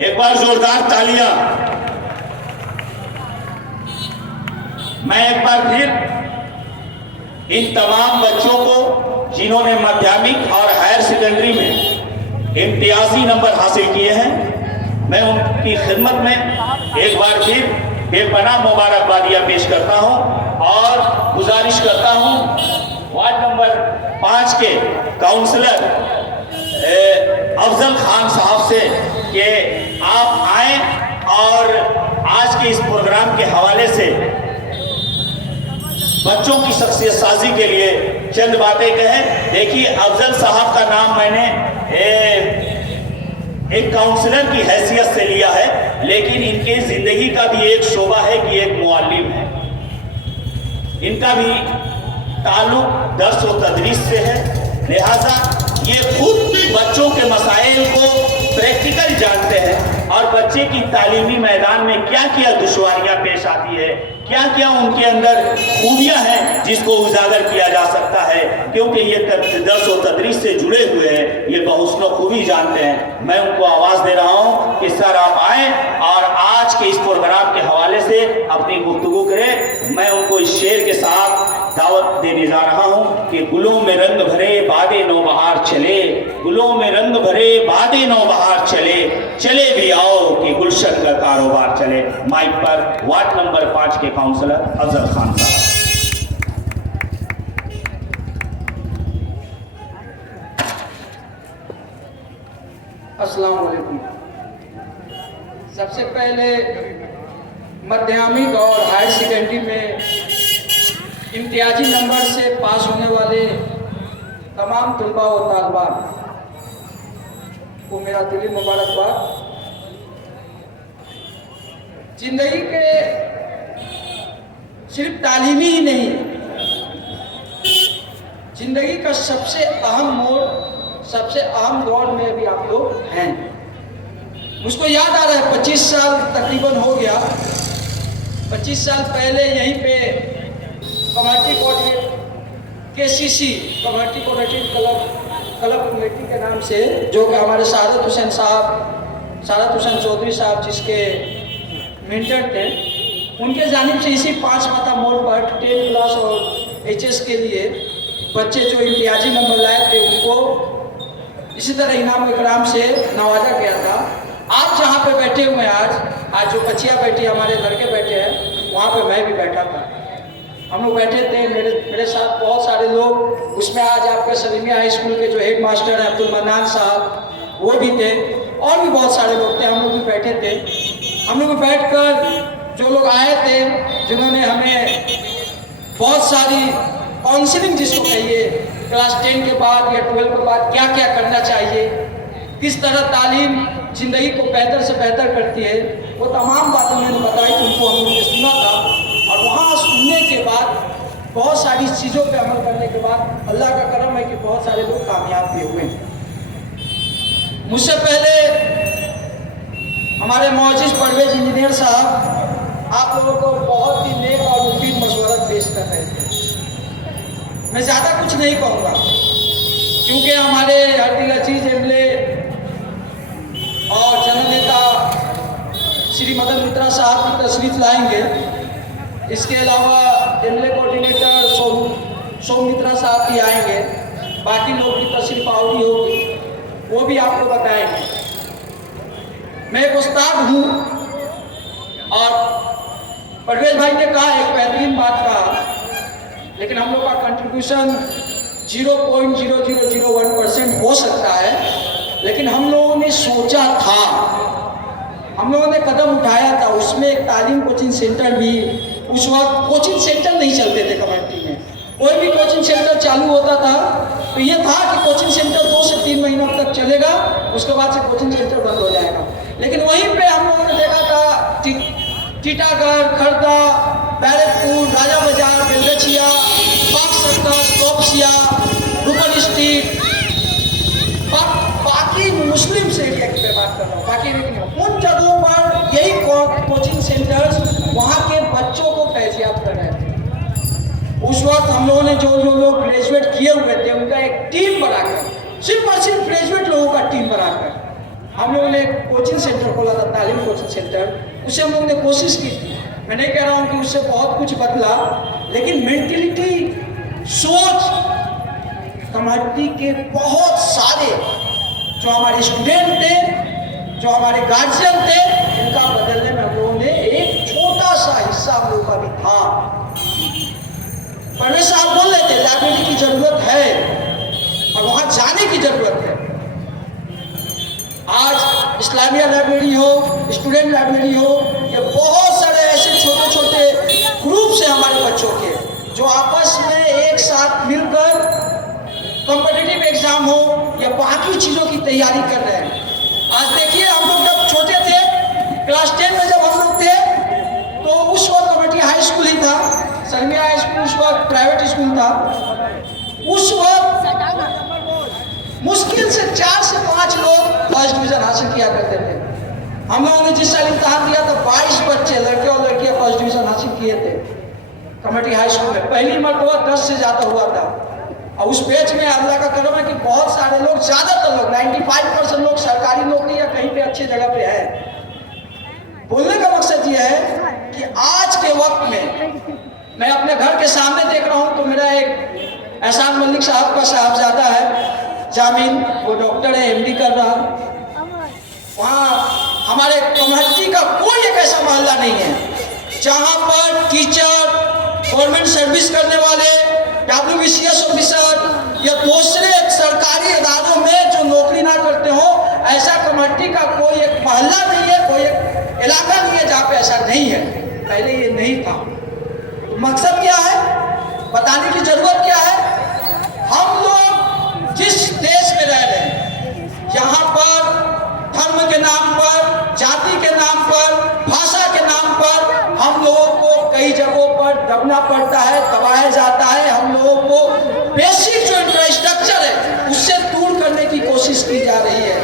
एक बार जोरदार तालियां। मैं एक बार फिर इन तमाम बच्चों को जिन्होंने माध्यमिक और हायर सेकेंडरी में इम्तियाजी नंबर हासिल किए हैं, मैं उनकी खिदमत में एक बार फिर बेपनाह मुबारकबादियां पेश करता हूं और गुजारिश करता हूं वार्ड नंबर 5 के काउंसलर अफजल खान साहब से कि आप आए और आज के इस प्रोग्राम के हवाले से बच्चों की शख्सियत साजी के लिए चंद बातें कहें। देखिए, अफजल साहब का नाम मैंने एक काउंसलर की हैसियत से लिया है, लेकिन इनकी जिंदगी का भी एक शोबा है कि एक मुअल्लिम है। इनका भी ताल्लुक दर्स व तदरीस से है, लिहाजा ये खुद बच्चों के मसाइल को प्रैक्टिकल जानते हैं और बच्चे की तालीमी मैदान में क्या क्या दुश्वारियां पेश आती है, क्या क्या उनके अंदर खूबियां हैं जिसको उजागर किया जा सकता है, क्योंकि ये दर्स व तदरीस से जुड़े हुए हैं, ये बहुस्न खूबी जानते हैं। मैं उनको आवाज़ दे रहा हूं कि सर आप आए और आज के इस प्रोग्राम के हवाले से अपनी गुफ्तगू करें। मैं उनको इस शेर के साथ दावत देने जा रहा हूं कि गुलों में रंग भरे बादे नौबहार चले, गुलों में रंग भरे बादे नौबहार चले, चले भी आओ कि गुलशन का कारोबार चले। माइक पर वार्ड नंबर 5 के काउंसलर अफजल खान साहब। अस्सलाम वालेकुम। सबसे पहले माध्यमिक और हायर सेकेंडरी में इम्तियाजी नंबर से पास होने वाले तमाम तलबा व तालबात को मेरा दिली मुबारकबाद। जिंदगी के सिर्फ तालीमी ही नहीं, जिंदगी का सबसे अहम मोड़, सबसे अहम दौर में भी आप लोग हैं। मुझको याद आ रहा है 25 साल तकरीबन हो गया। 25 साल पहले यहीं पे committee coordinator KCC committee coordinator club committee के नाम से, जो कि हमारे सादत हुसैन चौधरी साहब जिसके मेंटर थे, उनके जानिब से इसी 5 माता मोड़ पर 10 क्लास और HS के लिए बच्चे जो इम्तियाजी नंबर लाए थे उनको इसी तरह इनाम इकराम से नवाजा गया था। आप जहाँ पे बैठे हुए हैं आज जो बच्चियाँ बैठी, हमारे लड़के बैठे हैं, वहाँ पे मैं भी बैठा था। हम लोग बैठे थे, मेरे साथ बहुत सारे लोग, उसमें आज आपके सलीमिया हाई स्कूल के जो हेड मास्टर हैं अब्दुल मन्नान साहब वो भी थे और भी बहुत सारे लोग थे। हम लोग भी बैठे थे। हम लोग बैठकर जो लोग आए थे, जिन्होंने हमें बहुत सारी काउंसलिंग जिसको कहिए, क्लास 10 के बाद या 12 के बाद क्या क्या करना चाहिए, किस तरह तालीम ज़िंदगी को बेहतर से बेहतर करती है, वो तमाम बातें मैंने बताई। उनको हम लोगों ने सुना था और वहाँ सुनने के बाद बहुत सारी चीज़ों पे अमल करने के बाद अल्लाह का करम है कि बहुत सारे लोग कामयाब भी हुए। मुझसे पहले हमारे मौजूद परवेज इंजीनियर साहब आप लोगों को बहुत ही नेक और मुफीद मशवरा पेश कर रहे थे। मैं ज़्यादा कुछ नहीं कहूँगा क्योंकि हमारे हरदिल अजीज एमएलए और जनरल नेता श्री मदन मित्रा साहब की तशरीफ लाएंगे। इसके अलावा एमएलए कोऑर्डिनेटर सोम मित्रा साहब भी आएंगे। बाकी लोग की तशरीफ आवरी होगी, वो भी आपको बताएंगे। मैं एक उस्ताद हूँ और परवेज भाई ने कहा एक बेहतरीन बात कहा, लेकिन हम लोग का कंट्रीब्यूशन 0.0001% हो सकता है, लेकिन हम लोगों ने सोचा था, हम लोगों ने कदम उठाया था। उसमें एक तालीम कोचिंग सेंटर भी, उस वक्त कोचिंग सेंटर नहीं चलते थे कमेटी में, कोई भी कोचिंग सेंटर चालू होता था तो ये था कि कोचिंग सेंटर 2 से 3 महीनों तक चलेगा, उसके बाद से कोचिंग सेंटर बंद हो जाएगा। लेकिन वहीं पे हम लोगों ने देखा था टीटागढ़, खर्दा, बैरकपुर, राजा बाजार, बेलगछिया, पाक सर्कस, तोपसिया, रुपन स्ट्रीट, बताता हूँ, बाकी उन जगहों पर यही कोचिंग सेंटर्स वहाँ के बच्चों को फैजियाब कर रहे थे। उस वक्त हम लोगों ने जो लोग ग्रेजुएट किए हुए थे उनका एक टीम बनाकर, सिर्फ और सिर्फ ग्रेजुएट लोगों का टीम बनाकर हम लोगों ने कोचिंग सेंटर खोला था, तालीम कोचिंग सेंटर। उससे हम लोगों ने कोशिश की थी। मैं नहीं कह रहा हूँ कि उससे बहुत कुछ बदला, लेकिन मेंटेलिटी, सोच कम्युनिटी के बहुत सारे जो हमारे स्टूडेंट थे, जो हमारे गार्जियन थे, उनका बदलने में हम लोगों ने एक छोटा सा हिस्सा हम लोगों का भी था। परवेश साहब बोल रहे थे लाइब्रेरी की जरूरत है और वहां जाने की जरूरत है। आज इस्लामिया लाइब्रेरी हो, स्टूडेंट लाइब्रेरी हो, ये बहुत सारे ऐसे छोटे छोटे ग्रुप से हमारे बच्चों के जो आपस में एक साथ मिलकर कॉम्पिटिटिव एग्जाम हो या बाकी चीज़ों की तैयारी कर रहे हैं। आज देखिए, हम लोग जब छोटे थे, क्लास 10 में जब हम लोग थे, तो उस वक्त कमेटी हाई स्कूल ही था, सलमिया हाई स्कूल उस वक्त प्राइवेट स्कूल था। उस वक्त मुश्किल से 4 से 5 लोग फर्स्ट डिवीजन हासिल किया करते थे। हम लोगों ने जिस साल इम्तहान दिया था 22 बच्चे लड़के और लड़कियां फर्स्ट डिवीजन हासिल किए थे कमेटी हाई स्कूल में। पहली मरतबा 10 से ज़्यादा हुआ था। और उस बैच में अल्लाह का करम है कि बहुत सारे लोग, ज़्यादातर लोग 95% लोग सरकारी नौकरी या कहीं पे अच्छी जगह पे है। बोलने का मकसद ये है कि आज के वक्त में मैं अपने घर के सामने देख रहा हूँ तो मेरा एक एहसान मलिक साहब का साहबजादा है जामीन, वो डॉक्टर है, MD कर रहा। वहाँ हमारे कम्युनिटी का कोई एक ऐसा मोहल्ला नहीं है जहाँ पर टीचर, गवर्नमेंट सर्विस करने वाले, WBCS ऑफिसर या दूसरे सरकारी इदारों में जो नौकरी ना करते हो, ऐसा कम्युनिटी का कोई एक मोहल्ला नहीं है, कोई एक इलाका नहीं है जहाँ पे ऐसा नहीं है। पहले ये नहीं था। तो मकसद क्या है, बताने की जरूरत क्या है? हम लोग जिस देश में रह रहे हैं, यहाँ पर धर्म के नाम पर, जाति के नाम पर, भाषा के नाम पर हम लोगों को कई जगहों पर दबना पड़ता है, दबाया जाता है। हम लोगों को बेसिक जो इंफ्रास्ट्रक्चर है उससे दूर करने की कोशिश की जा रही है।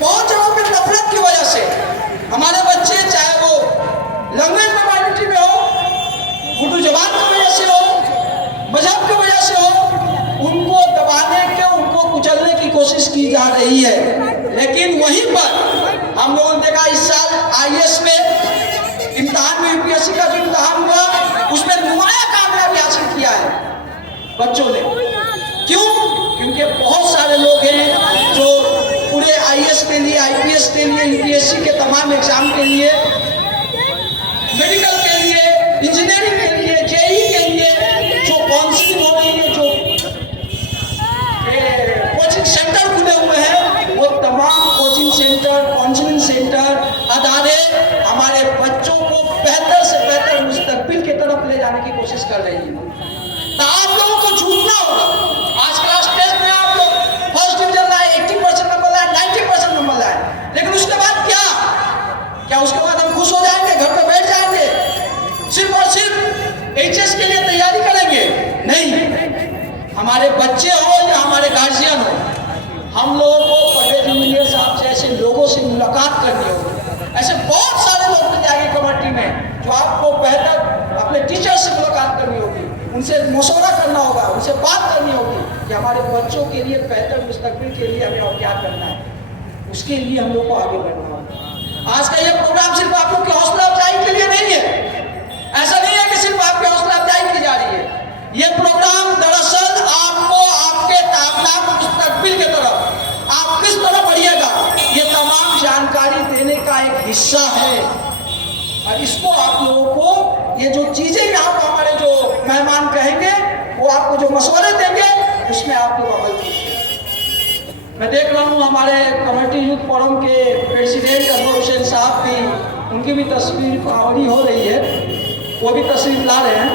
बहुत जगहों पर नफरत की वजह से हमारे बच्चे, चाहे वो लैंग्वेज माइनॉरिटी में हो, उर्दू जबान की वजह से हो, मजहब की वजह से हो, उनको दबाने के, उनको कुचलने की कोशिश की जा रही है। लेकिन वहीं पर हम लोगों ने देखा इस साल IAS में इम्तिहान में, UPSC का जो इम्तिहान हुआ उसमें नुमाया कामयाबी हासिल किया है बच्चों ने। क्यों? क्योंकि बहुत सारे लोग हैं जो पूरे IAS के लिए, IPS के लिए, UPSC के तमाम एग्जाम के लिए, मेडिकल के लिए, इंजीनियरिंग के लिए, JEE के लिए जो काउंसलिंग हो रही है, जो कोचिंग सेंटर खुले हुए हैं, वो तमाम कोचिंग सेंटर, काउंसलिंग सेंटर, अदारे हमारे बच्चों को बेहतर से बेहतर मुस्तकबिल की तरफ ले जाने की कोशिश कर रही है। तो आप लोगों को झूठना होगा। आज क्लास टेस्ट में आप लोग फर्स्ट डिवीजन लाए, 80% नंबर लाए, 90% नंबर लाए, लेकिन उसके बाद क्या उसके बाद हम खुश हो जाएंगे, घर पे बैठ जाएंगे, सिर्फ और सिर्फ HS के लिए तैयारी करेंगे? नहीं। हमारे बच्चे हो या हमारे गार्जियन हो, हम लोगों को परवेज इंजीनियर साहब से, ऐसे लोगों से मुलाकात करनी होगी। ऐसे बहुत सारे लोग मिल जाएंगे कमेटी में जो आपको बेहतर अपने टीचर से मुलाकात करनी होगी, उनसे मशवरा करना होगा, उनसे बात करनी होगी कि हमारे बच्चों के लिए बेहतर मुस्तकबिल के लिए हमें और क्या करना है। उसके लिए हम लोग को आगे बढ़ना होगा। आज का ये प्रोग्राम सिर्फ आप लोग की हौसला अफजाई के लिए नहीं है। ऐसा नहीं है कि सिर्फ आपकी हौसला अफजाई की जा रही है। ये प्रोग्राम दरअसल आपको आपके ताबनाक मुस्तकबिल की तरफ, आप किस तरह बढ़िएगा, ये तमाम जानकारी देने का एक हिस्सा है। और इसको आप लोगों को, ये जो चीजें यहाँ पर हमारे जो मेहमान कहेंगे, वो आपको जो मशवरे देंगे, उसमें आप लोग अमल कीजिए। मैं देख रहा हूँ हमारे कम्युनिटी यूथ फोरम के प्रेसिडेंट अनवर हुसैन साहब भी, उनकी भी तस्वीर आवरी हो रही है, वो भी तस्वीर ला रहे हैं।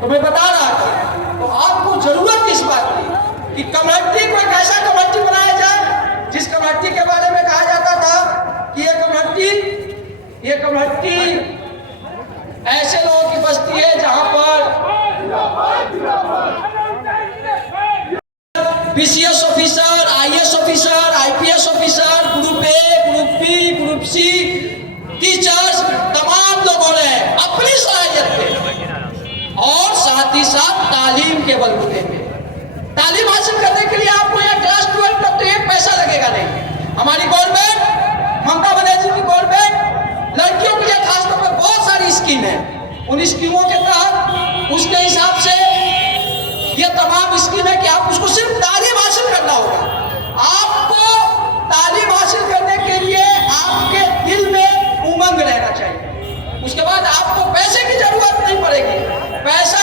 तो मैं बता रहा था, तो आपको जरूरत इस बात की कि कम्युनिटी को एक ऐसा कम्युनिटी बनाया जाए जिस कम्युनिटी के बारे में कहा जाता था कि ये कम्युनिटी ऐसे लोगों की बस्ती है जहां पर BCS officer, IAS officer, IPS officer, group हमारी गवर्नमेंट, ममता बनर्जी की गवर्नमेंट लड़कियों के लिए खासतौर पर बहुत सारी स्कीम है। उन स्कीमों के तहत उसके हिसाब से ये तमाम स्कीम है कि आप उसको सिर्फ तालीम हासिल करना होगा। आपको तालीम हासिल करने के लिए आपके दिल में उमंग रहना चाहिए। उसके बाद आपको पैसे की जरूरत नहीं पड़ेगी। पैसा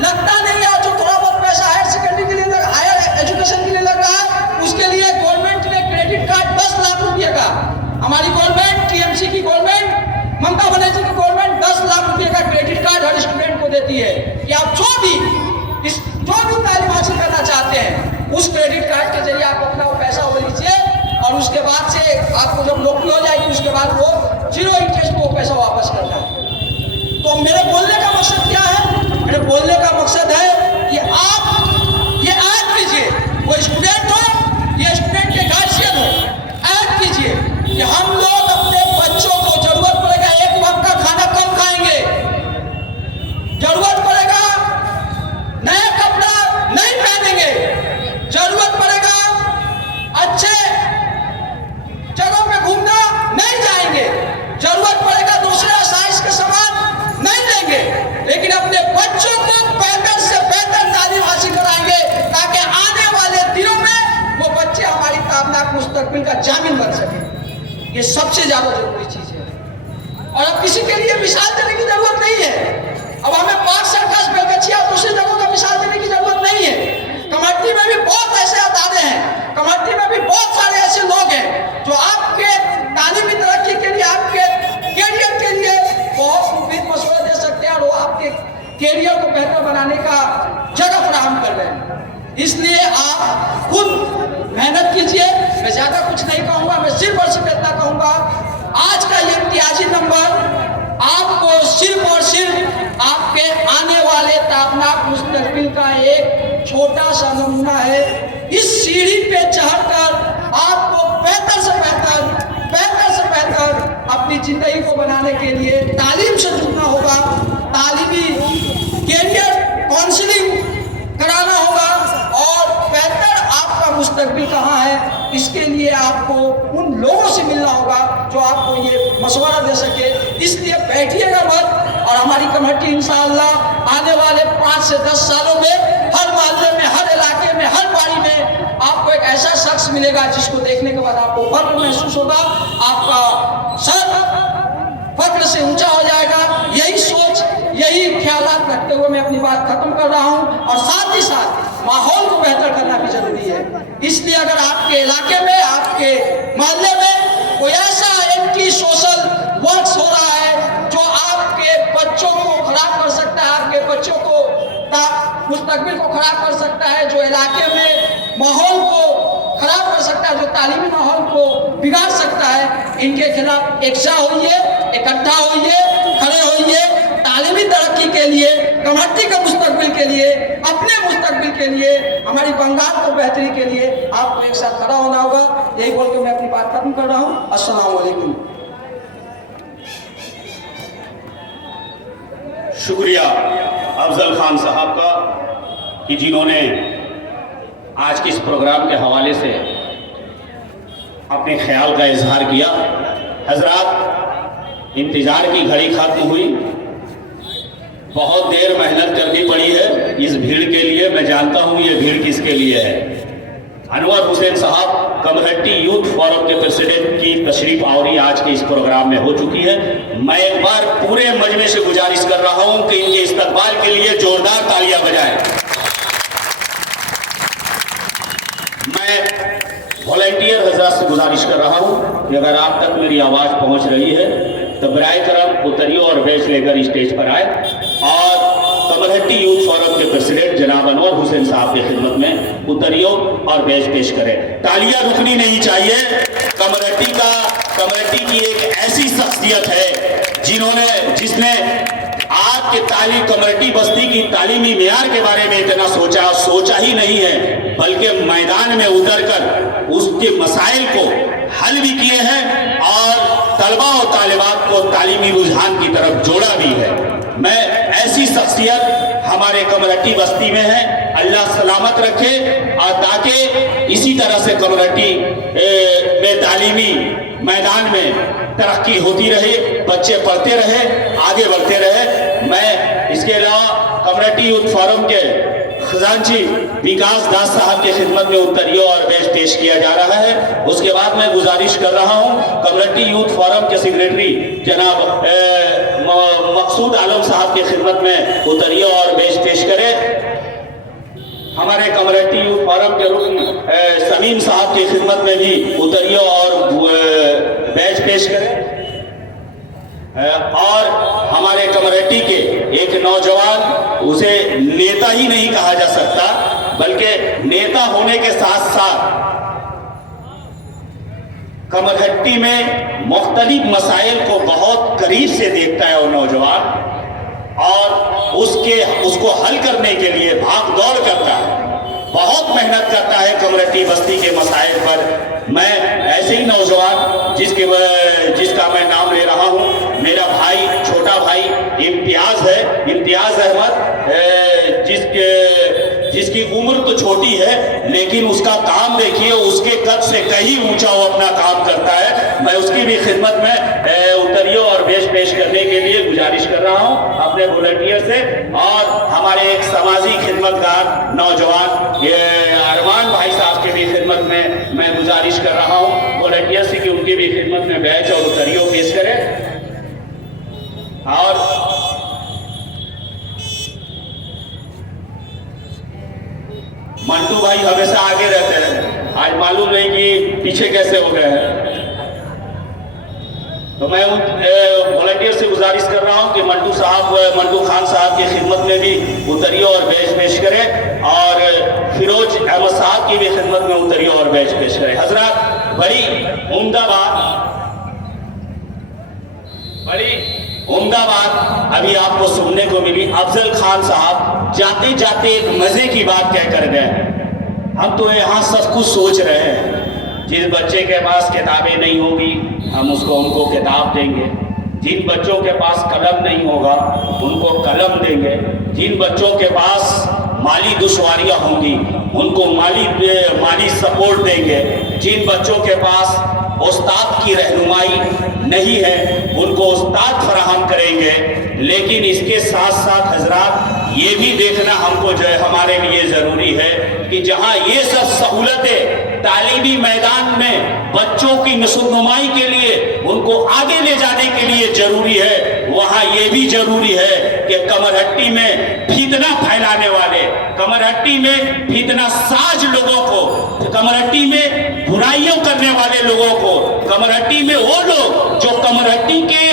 लगता नहीं है, जो थोड़ा बहुत पैसा हायर सेकेंडरी के लिए, हायर एजुकेशन के लिए लग रहा है, उसके लिए गवर्नमेंट ने क्रेडिट कार्ड 10 लाख रुपए का, हमारी गवर्नमेंट, टीएमसी की गवर्नमेंट, ममता बनर्जी की गवर्नमेंट 10 लाख रुपए का क्रेडिट कार्ड हर स्टूडेंट को देती है कि आप जो भी तालीम हासिल करना चाहते हैं उस क्रेडिट कार्ड के जरिए आप अपना पैसा वो लीजिए और उसके बाद से आपको जब नौकरी हो जाएगी उसके बाद वो 0 इंटरेस्ट में वो पैसा वापस करना है। तो मेरे बोलने का मकसद क्या है? मेरे बोलने का मकसद है कि आप ये ऐड कीजिए, वो स्टूडेंट हो, ये स्टूडेंट के गार्जियन हो, ऐड कीजिए कि हम लोग अपने बच्चों को जरूरत पड़ेगा एक वक्त का खाना कम खाएंगे, जरूरत पड़ेगा नया कपड़ा नहीं पहनेंगे, जरूरत पड़ेगा अच्छे जगहों पे घूमना नहीं जाएंगे, जरूरत पड़ेगा दूसरे साइंस के सामान नहीं लेंगे, लेकिन अपने बच्चों को बेहतर से बेहतर तालीम हासिल कराएंगे ताकि आने वाले दिनों में वो बच्चे हमारी कामयाब मुस्तकबिल का जामिन बन सके। ये सबसे ज्यादा जरूरी चीज है और अब किसी के लिए मिसाल देने की जरूरत नहीं है। अब हमें पार्क सर्कस बेलगछिया दूसरी जगहों का मिसाल देने की जरूरत नहीं है। कमेटी में भी बहुत ऐसे अदारे हैं, कमेटी में भी बहुत सारे ऐसे लोग हैं जो आपके तालीमी तरक्की के लिए, आपके कैरियर के लिए बहुत मुफीद मशवरा दे सकते हैं और वो आपके कैरियर को बेहतर बनाने का जगह फराहम कर रहे हैं। इसलिए आप खुद मेहनत कीजिए। मैं ज्यादा कुछ नहीं कहूँगा, मैं सिर्फ और सिर्फ इतना कहूँगा, आज का ये इम्तियाजी नंबर आपको सिर्फ और सिर्फ आपके आने वाले ताबनाक मुस्तकबिल का एक छोटा सा नमूना है। इस सीढ़ी पे चढ़कर आपको बेहतर से बेहतर अपनी जिंदगी को बनाने के लिए तालीम से जुड़ना होगा, तालीमी कैरियर काउंसलिंग कराना होगा और बेहतर आपका मुस्तकबिल कहाँ है इसके लिए आपको उन लोगों से मिलना होगा जो आपको ये मशवरा दे सके। इसलिए बैठिएगा मत और हमारी कमेटी इंशाअल्लाह आने वाले 5 से 10 सालों में हर मोहल्ले में, हर इलाके में, हर बाड़ी में आपको एक ऐसा शख्स मिलेगा जिसको देखने के बाद आपको फख्र महसूस होगा, आपका सर फख्र से ऊंचा हो जाएगा। यही सोच, यही ख्यालात रखते हुए मैं अपनी बात खत्म कर रहा हूं और साथ ही साथ माहौल को बेहतर करना भी जरूरी है। इसलिए अगर आपके इलाके में, आपके मोहल्ले में कोई ऐसा एंटी सोशल वर्क्स हो रहा है जो आपके बच्चों को खराब कर सकता है, आपके बच्चों को मुस्तकबिल को खराब कर सकता है, जो इलाके में माहौल को खराब कर सकता है, जो तालीमी माहौल को बिगाड़ सकता है, इनके खिलाफ एकसा होइए, इकट्ठा होइए, खड़े होइए। तालीमी तरक्की के लिए, कमेटी के मुस्तकबिल के लिए, अपने मुस्तकबिल के लिए, हमारी बंगाल को बेहतरी के लिए आपको एक साथ खड़ा होना होगा। यही बोल के मैं अपनी बात खत्म कर रहा हूँ। अस्सलाम वालेकुम। शुक्रिया अफजल खान साहब का कि जिन्होंने आज के इस प्रोग्राम के हवाले से अपने ख्याल का इजहार किया। हजरात, इंतजार की घड़ी खत्म हुई, बहुत देर मेहनत करनी पड़ी है इस भीड़ के लिए। मैं जानता हूं ये भीड़ किसके लिए है। अनवर हुसैन साहब कमरहट्टी यूथ फोरम के प्रेसिडेंट की तशरीफ आवरी आज के इस प्रोग्राम में हो चुकी है। मैं एक बार पूरे मजमे से गुजारिश कर रहा हूं कि इनके इस्तकबाल के लिए जोरदार तालियां बजाएं। मैं वॉलंटियर हजरात से गुजारिश कर रहा हूं कि अगर आप तक मेरी आवाज पहुंच रही है तो बराए करम उतरियो और बैच लेकर स्टेज पर आए और कमरहट्टी यूथ फोरम के प्रेसिडेंट जनाब अनवर हुसैन साहब की खिदमत में उतरियो और बैच पेश करें। तालियां रुकनी नहीं चाहिए। कमरहट्टी की एक ऐसी शख्सियत है जिसने आज के तालीम कमरहट्टी बस्ती की तालीमी मियार के बारे में इतना सोचा ही नहीं है, बल्कि मैदान में उतरकर उसके मसाइल को हल भी किए हैं और तलबा और तालिबात को तालीमी रुझान की तरफ जोड़ा भी है। मैं ऐसी शख्सियत हमारे कमरहट्टी बस्ती में है, अल्लाह सलामत रखे और ताकि इसी तरह से कमरहट्टी में तालीमी मैदान में तरक्की होती रहे, बच्चे पढ़ते रहे, आगे बढ़ते रहे। मैं इसके अलावा कमरहट्टी यूथ फोरम के खजांची विकास दास साहब की खिदमत में उत्तरियों और बैच पेश किया जा रहा है। उसके बाद मैं गुजारिश कर रहा हूं कमरहट्टी यूथ फोरम के सेक्रेटरी जनाब मकसूद आलम साहब की खिदमत में उत्तरियों और बैच पेश करें। हमारे कमरहट्टी यूथ फोरम के रुकन समीम साहब की खिदमत में भी उत्तरियों और बैच पेश करें। और हमारे कमरहट्टी के एक नौजवान, उसे नेता ही नहीं कहा जा सकता बल्कि नेता होने के साथ साथ कमरहट्टी में मुख्तलिफ मसाइल को बहुत करीब से देखता है वो नौजवान, और उसको हल करने के लिए भाग दौड़ करता है, बहुत मेहनत करता है कमरहट्टी बस्ती के मसाइल पर। मैं ऐसे ही नौजवान जिसका मैं नाम ले रहा हूँ, मेरा भाई, छोटा भाई इम्तियाज है, इम्तियाज अहमद, जिसकी उम्र तो छोटी है लेकिन उसका काम देखिए, उसके कद से कहीं ऊंचा वो अपना काम करता है। मैं उसकी भी खिदमत में उत्तरियों और बैच पेश करने के लिए गुजारिश कर रहा हूं अपने वॉलंटियर से। और हमारे एक समाजी खिदमतगार नौजवान अरमान भाई साहब की भी खिदमत में मैं गुजारिश कर रहा हूं वॉलंटियर से कि उनकी भी खिदमत में बैच और उत्तरियों पेश करें। और मंटू भाई हमेशा आगे रहते हैं, आज मालूम नहीं कि पीछे कैसे हो गए हैं। तो मैं वॉलंटियर से गुजारिश कर रहा हूं कि मंटू खान साहब की खिदमत में भी उत्तरियों और बैच पेश करें, और फिरोज अहमद साहब की भी खिदमत में उत्तरियों और बैच पेश करें। हजरत, बड़ी उम्दा बात अभी आपको सुनने को मिली। अफजल खान साहब जाते जाते एक मजे की बात कह कर गए। हम तो यहाँ सब कुछ सोच रहे हैं, जिस बच्चे के पास किताबें नहीं होगी हम उनको किताब देंगे, जिन बच्चों के पास कलम नहीं होगा उनको कलम देंगे, जिन बच्चों के पास माली दुश्वारियां होंगी उनको माली सपोर्ट देंगे, जिन बच्चों के पास उस्ताद की रहनुमाई नहीं है उनको उस्ताद फराहम करेंगे। लेकिन इसके साथ साथ हजरात ये भी देखना हमको जो है हमारे लिए ज़रूरी है कि जहाँ ये सब सहूलतें तालीमी मैदान में बच्चों की नशोनुमाई के लिए, उनको आगे ले जाने के लिए जरूरी है, वहाँ ये भी जरूरी है कि कमरहट्टी में फितना फैलाने वाले, कमरहट्टी में फितना साज लोगों को, कमरहट्टी में बुराइयों करने वाले लोगों को, कमरहट्टी में वो लोग जो कमरहट्टी के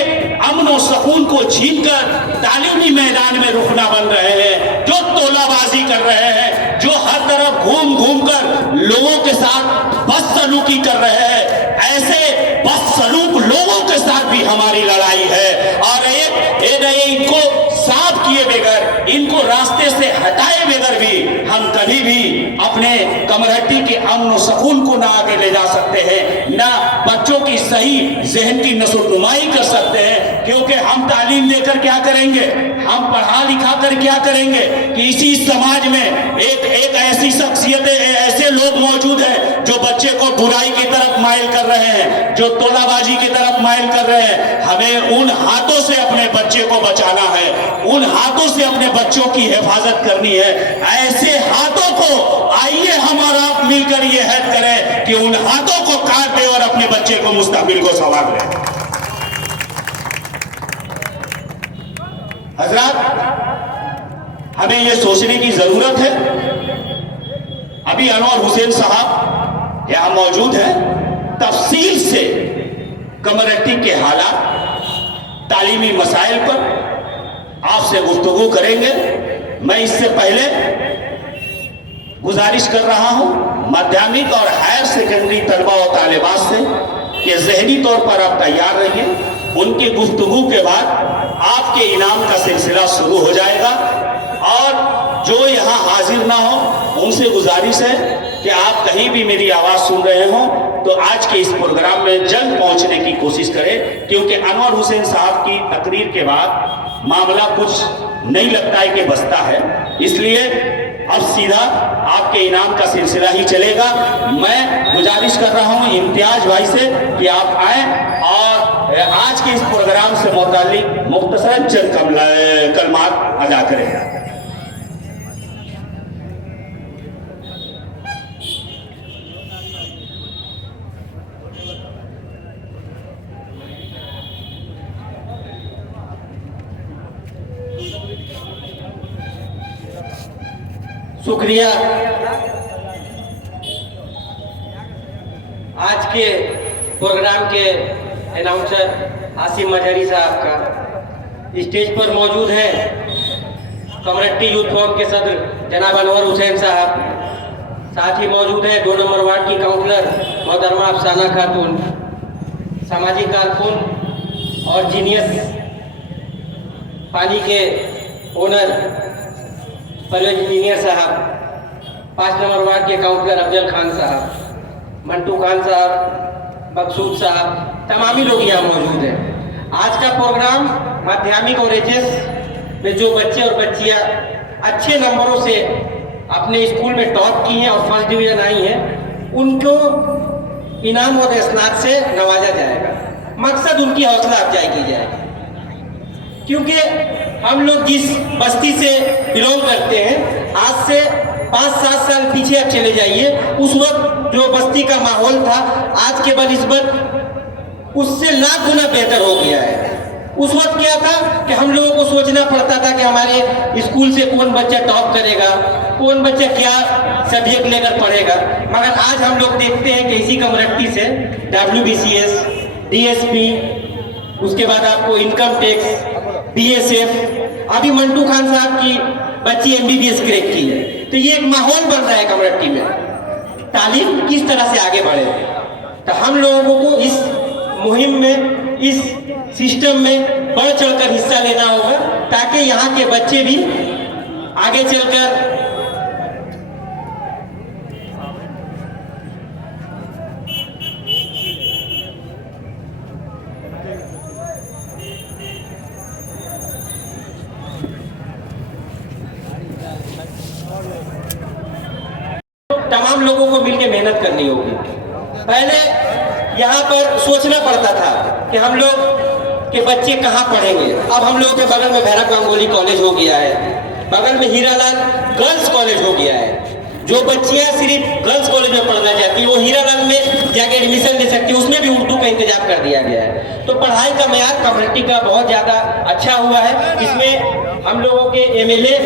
अमन और सुकून को छीनकर तालीमी मैदान में रुकना बन रहे हैं, जो तोलाबाजी कर रहे हैं, जो हर तरफ घूम घूम कर लोगों के साथ बदसलूकी कर रहे हैं, ऐसे बदसलूक लोगों के साथ भी हमारी लड़ाई है। और इनको साफ किए बगैर, इनको रास्ते से हटाए बगैर भी हम कभी भी अपने कमरहट्टी के अमन और सुकून को ना आगे ले जा सकते हैं, ना बच्चों की सही जहन की नशोनुमाई कर सकते हैं। क्योंकि हम तालीम देकर क्या करेंगे, हम पढ़ा लिखा कर क्या करेंगे कि इसी समाज में एक ऐसी शख्सियतें, ऐसे लोग मौजूद हैं जो बच्चे को बुराई की तरफ माइल कर रहे हैं, जो तोलाबाजी की तरफ माइल कर रहे हैं। हमें उन हाथों से अपने बच्चे को बचाना है, उन हाथों से अपने बच्चों की हिफाजत करनी है। ऐसे हाथों को आइए हम और आप मिलकर ये हद करें कि उन हाथों को काट दे और अपने बच्चे को मुस्तकबिल को संवार ले। हजरात, हमें ये सोचने की जरूरत है। अभी अनवर हुसैन साहब यहां मौजूद हैं, तफसील से कमरहट्टी के हालात, तालीमी मसाइल पर आपसे गुफ्तगू करेंगे। मैं इससे पहले गुजारिश कर रहा हूं माध्यमिक और हायर सेकेंडरी तलबा और तालिबात से कि जहनी तौर पर आप तैयार रहिए। उनकी गुफ्तगू के बाद आपके इनाम का सिलसिला शुरू हो जाएगा। और जो यहाँ हाजिर ना हो उनसे गुजारिश है कि आप कहीं भी मेरी आवाज़ सुन रहे हो तो आज के इस प्रोग्राम में जल्द पहुंचने की कोशिश करें, क्योंकि अनवर हुसैन साहब की तकरीर के बाद मामला कुछ नहीं लगता है कि बसता है। इसलिए अब सीधा आपके इनाम का सिलसिला ही चलेगा। मैं गुजारिश कर रहा हूं इम्तियाज भाई से कि आप आए और आज के इस प्रोग्राम से मुताल्लिक मुख्तसरन चंद कलमात अदा करें। शुक्रिया। आज के प्रोग्राम के अनाउंसर आसिम मजहरी साहब का स्टेज पर मौजूद हैं कमरट्टी यूथ फोरम के सदर जनाब अनवर हुसैन साहब, साथ ही मौजूद है 2 नंबर वार्ड की काउंसलर मोहतरमा अफसाना खातून, सामाजिक कारकुन और जीनियस पानी के ओनर परवेज इंजीनियर साहब, 5 नंबर वार्ड के काउंसलर अफजल खान साहब, मंटू खान साहब, मकसूद साहब, तमामी लोग यहाँ मौजूद हैं। आज का प्रोग्राम माध्यमिक और एचएस में जो बच्चे और बच्चियाँ अच्छे नंबरों से अपने स्कूल में टॉप की हैं और फर्स्ट डिवीजन आई हैं, उनको इनाम और स्नात से नवाजा जाएगा। मकसद उनकी हौसला अफजाई की जाएगी, क्योंकि हम लोग जिस बस्ती से बिलोंग करते हैं, आज से 5-7 साल पीछे आप चले जाइए, उस वक्त जो बस्ती का माहौल था आज के बनिस्बत उससे लाख गुना बेहतर हो गया है। उस वक्त क्या था कि हम लोगों को सोचना पड़ता था कि हमारे स्कूल से कौन बच्चा टॉप करेगा, कौन बच्चा क्या सब्जेक्ट लेकर पढ़ेगा। मगर आज हम लोग देखते हैं कि इसी कमरट्टी से WBCS, DSP, उसके बाद आपको इनकम टैक्स, BSF, अभी मंटू खान साहब की बच्ची MBBS क्रैक की है। तो ये एक माहौल बन रहा है कमरट्टी में, तालीम किस तरह से आगे बढ़े। तो हम लोगों को इस मुहिम में, इस सिस्टम में बढ़ चढ़कर हिस्सा लेना होगा, ताकि यहाँ के बच्चे भी आगे चलकर तमाम लोगों को मिलकर मेहनत करनी होगी। पहले यहाँ पर सोचना पड़ता था कि हम लोग के बच्चे कहाँ पढ़ेंगे। अब हम लोगों के बगल में भैरव गांगुली कॉलेज हो गया है, बगल में हीरालाल गर्ल्स कॉलेज हो गया है। जो बच्चियाँ सिर्फ गर्ल्स कॉलेज में पढ़ना चाहती है वो हीरालाल में जाके एडमिशन ले सकती है, उसमें भी उर्दू का इंतजाम कर दिया गया है। तो पढ़ाई का मेयार कमरट्टी का बहुत ज़्यादा अच्छा हुआ है। इसमें हम लोगों के MLA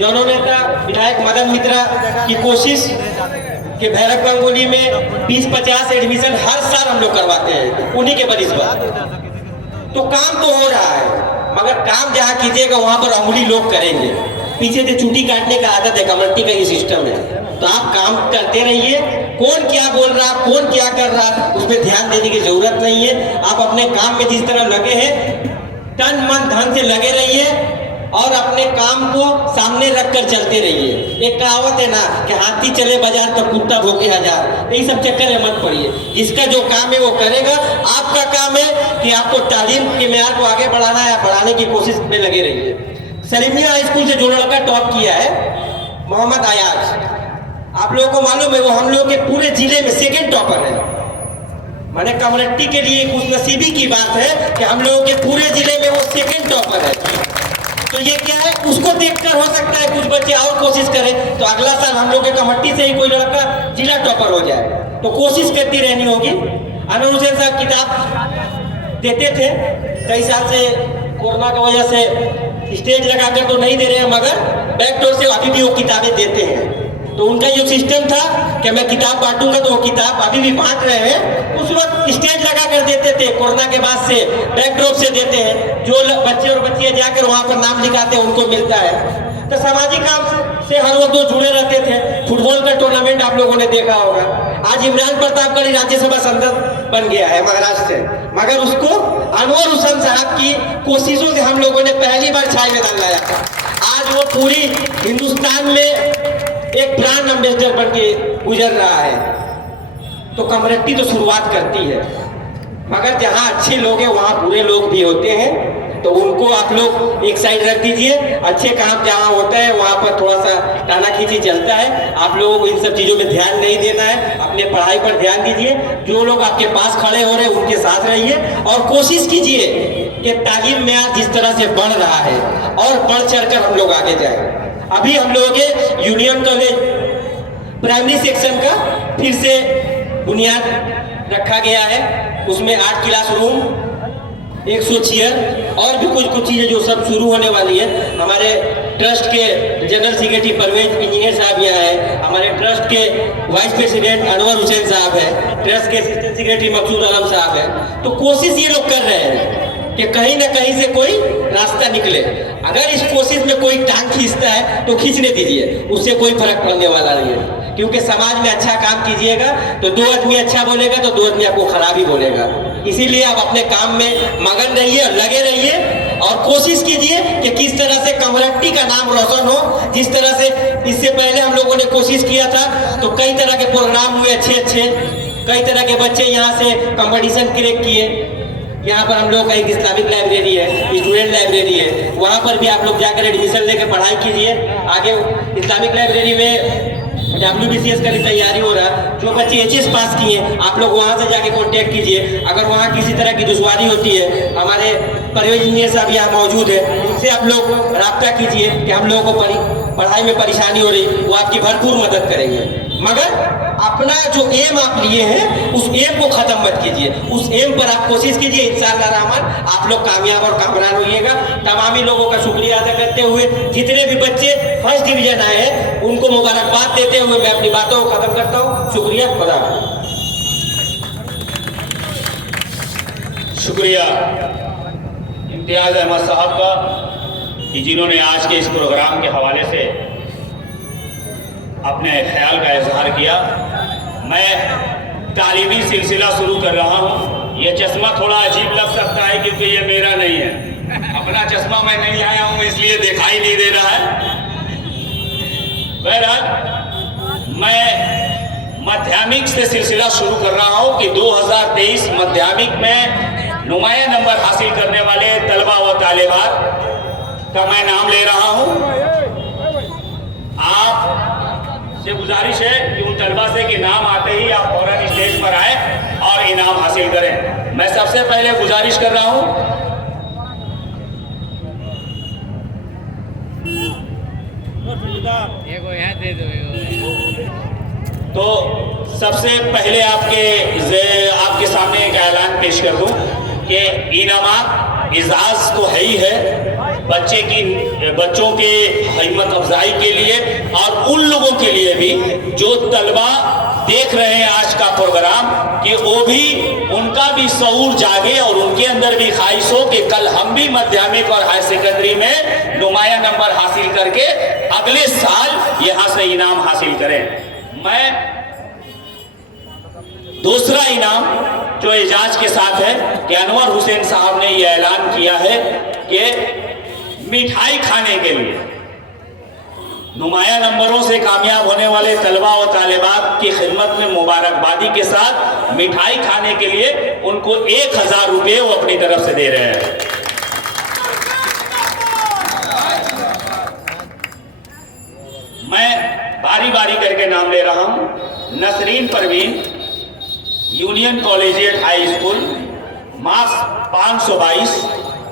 जनों नेता विधायक मदन मित्रा की कोशिश कि भैरव गांगुली में 20-50 एडमिशन हर साल हम लोग करवाते हैं, उन्हीं के बनिस्बत। तो काम तो हो रहा है, मगर काम जहाँ कीजिएगा वहाँ पर अमूली लोग करेंगे। पीछे से छुट्टी काटने का आदत है, कमरट्टी का ये सिस्टम है। तो आप काम करते रहिए, कौन क्या बोल रहा, कौन क्या कर रहा, उस पर ध्यान देने की जरूरत नहीं है। आप अपने काम में जिस तरह लगे हैं, तन मन धन से लगे रहिए और अपने काम को सामने रखकर चलते रहिए। एक कहावत है ना कि हाथी चले बाजार तो कुत्ता भोंके हजार। यही सब चक्कर में मत पड़िए, जिसका जो काम है वो करेगा। आपका काम है कि आपको तालीम के मेयार को आगे बढ़ाना है, बढ़ाने की कोशिश में लगे रहिए। सलीमिया हाई स्कूल से जो लड़का टॉप किया है, मोहम्मद अयाज, आप लोगों को मालूम है वो हम लोगों के पूरे जिले में 2nd टॉपर है। माने कमरट्टी के लिए खुशनसीबी की बात है कि हम लोगों के पूरे जिले में वो 2nd टॉपर है। तो ये क्या है, उसको देखकर हो सकता है कुछ बच्चे और कोशिश करें तो अगला साल हम लोग के कमरट्टी से ही कोई लड़का जिला टॉपर हो जाए। तो कोशिश करती रहनी होगी। अनवर हुसैन साहब किताब देते थे, कई साल से कोरोना की वजह से स्टेज लगाकर तो नहीं दे रहे हैं, मगर बैकडोर से अभी भी वो किताबें देते हैं। तो उनका जो सिस्टम था कि मैं किताब बांटूंगा, तो वो किताब अभी भी बांट रहे हैं। उस वक्त स्टेज लगा कर देते थे, कोरोना के बाद से बैकड्रॉप से देते हैं। जो बच्चे और बच्चियां जाकर वहां पर नाम लिखाते हैं उनको मिलता है। तो सामाजिक काम से हर वक्त वो जुड़े रहते थे। फुटबॉल का टूर्नामेंट आप लोगों ने देखा होगा। आज इमरान प्रतापगढ़ी राज्यसभा सांसद बन गया है महाराष्ट्र से, मगर उसको अनवर हुसैन साहब की कोशिशों से हम लोगों ने पहली बार छाई में डाल लाया था। आज वो पूरी हिंदुस्तान में एक ब्रांड एम्बेसडर बन के गुजर रहा है। तो कमरट्टी तो शुरुआत करती है, मगर जहाँ अच्छे लोग हैं वहाँ बुरे लोग भी होते हैं। तो उनको आप लोग एक साइड रख दीजिए। अच्छे काम जहाँ होता है वहाँ पर थोड़ा सा टाना खींची चलता है, आप लोगों को इन सब चीज़ों में ध्यान नहीं देना है, अपने पढ़ाई पर ध्यान दीजिए। जो लोग आपके पास खड़े हो रहे हैं उनके साथ रहिए और कोशिश कीजिए कि तालीम में आज जिस तरह से बढ़ रहा है और बढ़ चढ़कर हम लोग आगे जाएं। अभी हम लोगों के यूनियन कॉलेज प्राइमरी सेक्शन का फिर से बुनियाद रखा गया है, उसमें 8 क्लासरूम, 100 चेयर और भी कुछ चीज़ें जो सब शुरू होने वाली है। हमारे ट्रस्ट के जनरल सेक्रेटरी परवेज इंजीनियर साहब यहाँ है, हमारे ट्रस्ट के वाइस प्रेसिडेंट अनवर हुसैन साहब है, ट्रस्ट के असिस्टेंट सेक्रेटरी मकसूद आलम साहब है। तो कोशिश ये लोग कर रहे हैं कि कहीं ना कहीं से कोई रास्ता निकले। अगर इस कोशिश में कोई टांग खींचता है तो खींचने दीजिए, उससे कोई फर्क पड़ने वाला नहीं है। क्योंकि समाज में अच्छा काम कीजिएगा तो 2 आदमी अच्छा बोलेगा तो 2 आदमी आपको खराब ही बोलेगा। इसीलिए आप अपने काम में मगन रहिए और लगे रहिए और कोशिश कीजिए कि किस तरह से कमरट्टी का नाम रोशन हो। जिस तरह से इससे पहले हम लोगों ने कोशिश किया था तो कई तरह के प्रोग्राम हुए अच्छे, कई तरह के बच्चे यहाँ से कंपटीशन क्रैक किए। यहाँ पर हम लोग का एक इस्लामिक लाइब्रेरी है, स्टूडेंट लाइब्रेरी है, वहाँ पर भी आप लोग जाकर एडमिशन लेकर पढ़ाई कीजिए। आगे इस्लामिक लाइब्रेरी में WBCS का भी तैयारी हो रहा है। जो बच्चे HS पास किए आप लोग वहाँ से जाके कांटेक्ट कीजिए। अगर वहाँ किसी तरह की दुश्वारी होती है, हमारे परवेज इंजीनियर साहब यहाँ मौजूद है, उनसे आप लोग रब्ता कीजिए कि हम लोगों को पढ़ाई में परेशानी हो रही, वो आपकी भरपूर मदद करेंगे। मगर अपना जो एम आप लिए हैं उस एम को खत्म मत कीजिए, उस एम पर आप कोशिश कीजिए। इंशाअल्लाह रहमान आप लोग कामयाब और कामयाब होइएगा। तमामी लोगों का शुक्रिया अदा करते हुए जितने भी बच्चे फर्स्ट डिवीजन आए हैं उनको मुबारकबाद देते हुए मैं अपनी बातों को खत्म करता हूँ। शुक्रिया, खुदा हाफिज़। शुक्रिया इम्तियाज अहमद साहब का कि जिन्होंने आज के इस प्रोग्राम के हवाले से अपने ख्याल का इजहार किया। मैं तालीमी सिलसिला शुरू कर रहा हूँ। ये चश्मा थोड़ा अजीब लग सकता है क्योंकि ये मेरा नहीं है, अपना चश्मा मैं नहीं आया हूँ इसलिए दिखाई नहीं दे रहा है। बहरहाल मैं माध्यमिक से सिलसिला शुरू कर रहा हूँ कि 2023 माध्यमिक में नुमाया नंबर हासिल करने वाले तलबा व तालिबात का मैं नाम ले रहा हूँ। आप से गुजारिश है कि उन तलबा से कि नाम आते ही आप फौरन स्टेज पर आए और इनाम हासिल करें। मैं सबसे पहले गुजारिश कर रहा हूँ तो सबसे पहले आपके सामने एक ऐलान पेश कर दूं कि इनामात इजाज़ तो है ही है बच्चों के हिम्मत अफजाई के लिए और उन लोगों के लिए भी जो तलबा देख रहे हैं आज का प्रोग्राम कि वो भी उनका भी शऊर जागे और उनके अंदर भी ख्वाहिश हो कि कल हम भी माध्यमिक और हाई सेकेंडरी में नुमाया नंबर हासिल करके अगले साल यहाँ से इनाम हासिल करें। मैं दूसरा इनाम जो एजाज के साथ है कि अनवर हुसैन साहब ने यह ऐलान किया है कि मिठाई खाने के लिए नुमाया नंबरों से कामयाब होने वाले तलबा और तालिबात की खिदमत में मुबारकबादी के साथ मिठाई खाने के लिए उनको 1000 रुपये वो अपनी तरफ से दे रहे हैं। मैं बारी बारी करके नाम ले रहा हूं। Nasreen Parveen, union collegiate high school, marks 522,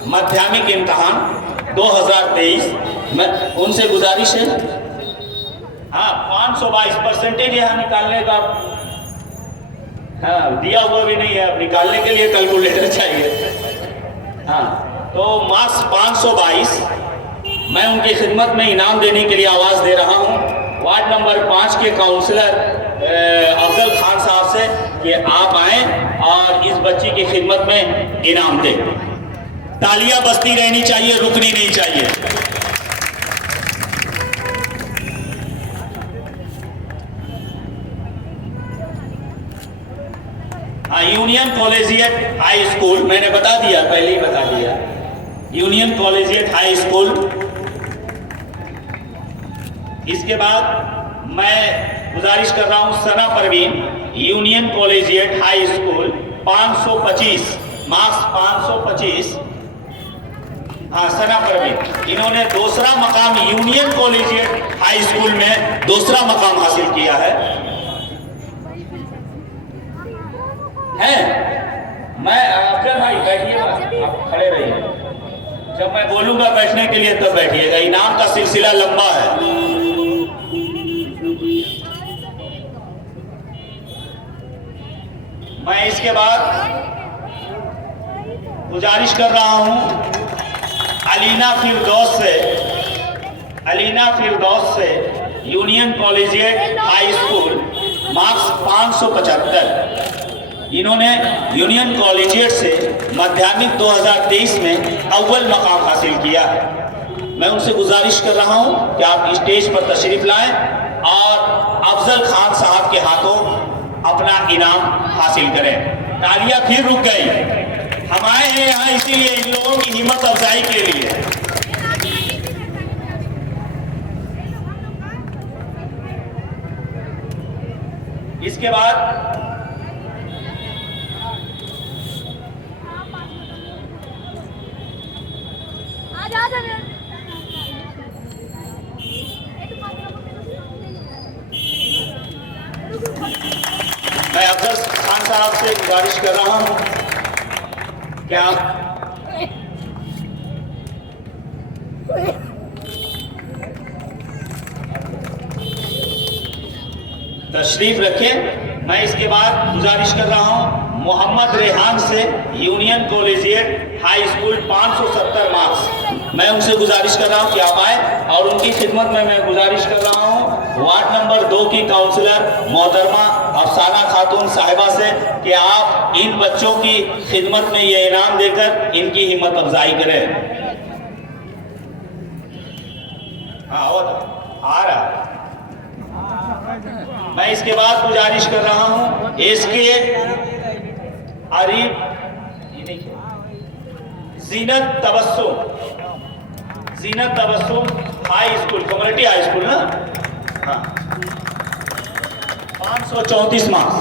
माध्यमिक इम्तहान 2023। मैं उनसे गुजारिश है, हाँ 522 परसेंटेज यहाँ निकालने का हाँ दिया हुआ भी नहीं है, अब निकालने के लिए कैलकुलेटर चाहिए। हाँ तो मार्क्स 522 मैं उनकी खिदमत में इनाम देने के लिए आवाज़ दे रहा हूँ वार्ड नंबर 5 के काउंसलर अफजल खान साहब से कि आप आएँ और इस बच्ची की खिदमत में इनाम दें। तालियां बजती रहनी चाहिए, रुकनी नहीं चाहिए। हाँ यूनियन कॉलेजिएट हाई स्कूल, मैंने बता दिया, पहले ही बता दिया, यूनियन कॉलेजिएट हाई स्कूल। इसके बाद मैं गुजारिश कर रहा हूँ Sana Parveen, union collegiate high school 525, marks 525। हाँ सना परवीन, इन्होंने दूसरा मकाम यूनियन कॉलेजिएट हाई स्कूल में दूसरा मकाम हासिल किया है। मैं अफजल भाई बैठिएगा, आप खड़े रहिए, जब मैं बोलूंगा बैठने के लिए तब बैठिएगा। इनाम का सिलसिला लंबा है। मैं इसके बाद गुजारिश कर रहा हूं अलीना फिरदौस से union collegiate high school marks 575। इन्होंने यूनियन कॉलेजिएट से माध्यमिक 2023 में अव्वल मकाम हासिल किया है। मैं उनसे गुजारिश कर रहा हूं कि आप स्टेज पर तशरीफ लाएं और अफजल खान साहब के हाथों अपना इनाम हासिल करें। तालियां फिर रुक गई। हम आए हैं यहाँ इसीलिए, इन लोगों की हिम्मत अफजाई के लिए। इसके बाद मैं अफजल खान साहब से गुजारिश कर रहा हूं कि आप तशरीफ रखें। मैं इसके बाद गुजारिश कर रहा हूं मोहम्मद रेहान से union collegiate high school 570 marks. मैं उनसे गुजारिश कर रहा हूं कि आप आए और उनकी खिदमत में मैं गुजारिश कर रहा हूं वार्ड नंबर 2 की काउंसलर मोहतरमा अफसाना खातून साहिबा से कि आप इन बच्चों की खिदमत में ये इनाम देकर इनकी हिम्मत अफजाई करें। आ रहा। मैं इसके बाद गुजारिश कर रहा हूं इसके Arif Zeenat Tabassum high school, community high school ना, हाँ, 534 मार्क्स।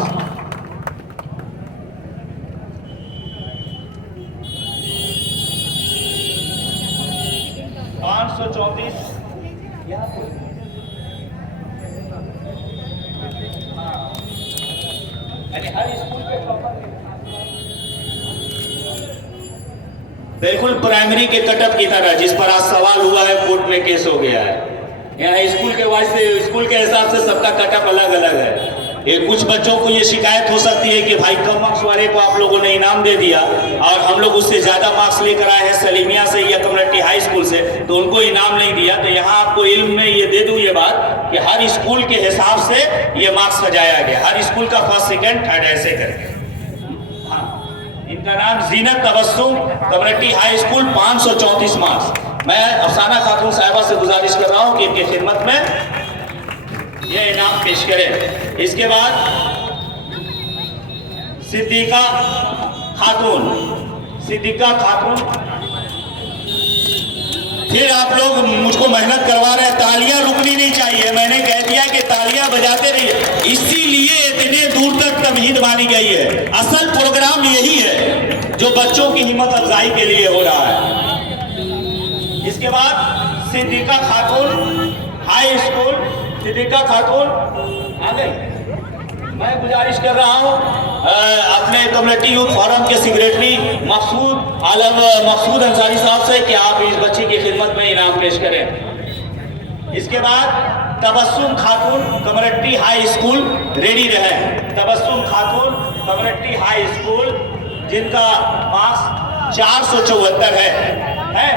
हर स्कूल पे बिल्कुल प्राइमरी के कटअप की तरह, जिस पर आज सवाल हुआ है कोर्ट में केस हो गया है। यहाँ स्कूल के वास्ते स्कूल के हिसाब से सबका कटअप अलग अलग है। ये कुछ बच्चों को ये शिकायत हो सकती है कि भाई कम मार्क्स वाले को आप लोगों ने इनाम दे दिया और हम लोग उससे ज़्यादा मार्क्स लेकर आए हैं सलीमिया से या कम्युनिटी हाई स्कूल से, तो उनको इनाम नहीं दिया। तो यहाँ आपको इल्म में ये दे दूँ ये बात कि हर स्कूल के हिसाब से ये मार्क्स सजाया गया, हर स्कूल का फर्स्ट सेकेंड थर्ड ऐसे करके। इनका नाम Zeenat Tabassum, community high school, 534 marks. मैं अफसाना खातून साहिबा से गुजारिश कर रहा हूँ कि इनकी खिदमत में ये इनाम पेश करें। इसके बाद सिद्दीका खातून, फिर आप लोग मुझको मेहनत करवा रहे हैं, तालियां रुकनी नहीं चाहिए। मैंने कह दिया कि तालियां बजाते रहिए, इसीलिए इतने दूर तक तमहीद मानी गई है। असल प्रोग्राम यही है जो बच्चों की हिम्मत अफजाई के लिए हो रहा है। इसके बाद सिद्दीका खातून हाई स्कूल, सिद्दीका खातून आ गई। मैं गुजारिश कर रहा हूँ अपने कम्युनिटी यूथ फोरम के सेक्रेटरी मकसूद अंसारी साहब से कि आप इस बच्ची की खिदमत में इनाम पेश करें। इसके बाद तबस्सुम खातून, कम्युनिटी हाई स्कूल, रेडी रहे। तबस्सुम खातून, कम्युनिटी हाई स्कूल, जिनका मार्क्स 474 है,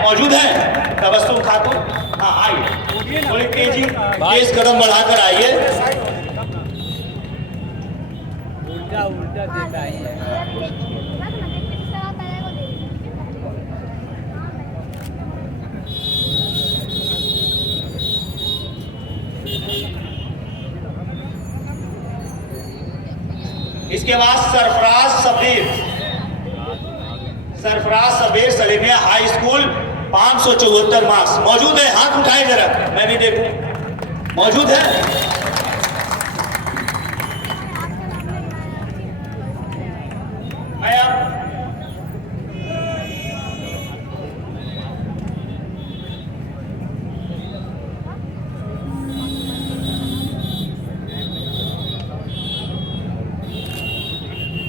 मौजूद है। तबस्सुम खातून, हाँ आइए, थोड़ी तेजी तेज कदम बढ़ाकर आइए। उल्टा देता है। इसके बाद Sarfaraz Sabir Salimia high school, 574 marks. मौजूद है? हाथ उठाए जरा, मैं भी देखूं। मौजूद है?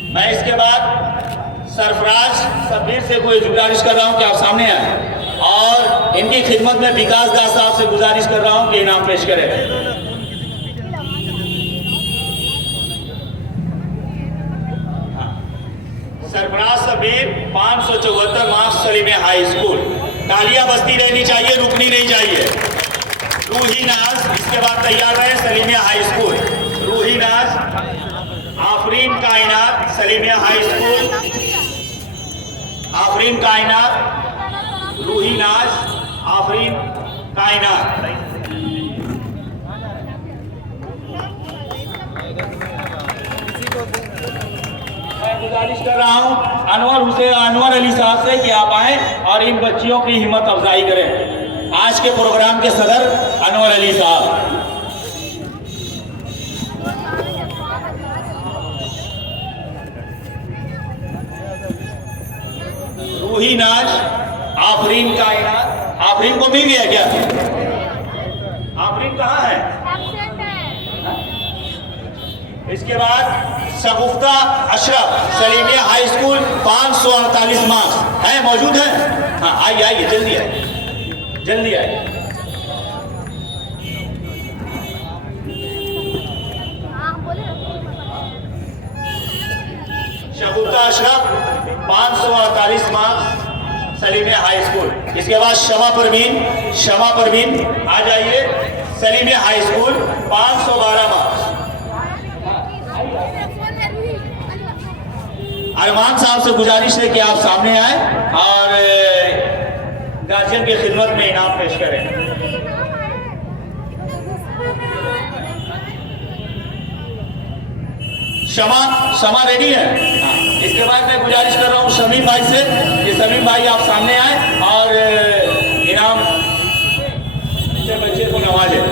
मैं इसके बाद सरफराज सब्बीर से कोई गुजारिश कर रहा हूं कि आप सामने आए और इनकी खिदमत में विकास दास साहब से गुजारिश कर रहा हूं कि इनाम पेश करें। Sarfaraz Sabbir 574 marks Salimia high school. तालियां बजती रहनी चाहिए, रुकनी नहीं चाहिए। रूही नाज इसके बाद तैयार रहे सलीमिया हाई स्कूल। रूही नाज, आफरीन कायनात सलीमिया हाई स्कूल। आफरीन कायनात, रूही नाज, आफरीन कायनात। मैं गुजारिश कर रहा हूं अनवर अली साहब से कि आप आए और इन बच्चियों की हिम्मत अफजाई करें। आज के प्रोग्राम के सदर अनवर अली साहब। रूही नाज, आफरीन कायनात। आफरीन को मिल गया क्या? आफरीन कहाँ है? इसके बाद शगुफ्ता अशरफ सलीमिया हाई स्कूल 548 मार्क्स है, मौजूद है? हाँ आइए आइए, जल्दी आइए, जल्दी आइए। शगुफ्ता Ashraf 548 marks Salimia high school. इसके बाद शमा परवीन आ जाइए, सलीमिया हाई स्कूल 512 मार्क्स। अरमान साहब से गुजारिश है कि आप सामने आए और गार्जियन की खिदमत में इनाम पेश करें। शमा रेडी है? हाँ। इसके बाद मैं गुजारिश कर रहा हूँ शमीम भाई से कि शमीम भाई आप सामने आए और इनाम से बच्चे को नवाजें।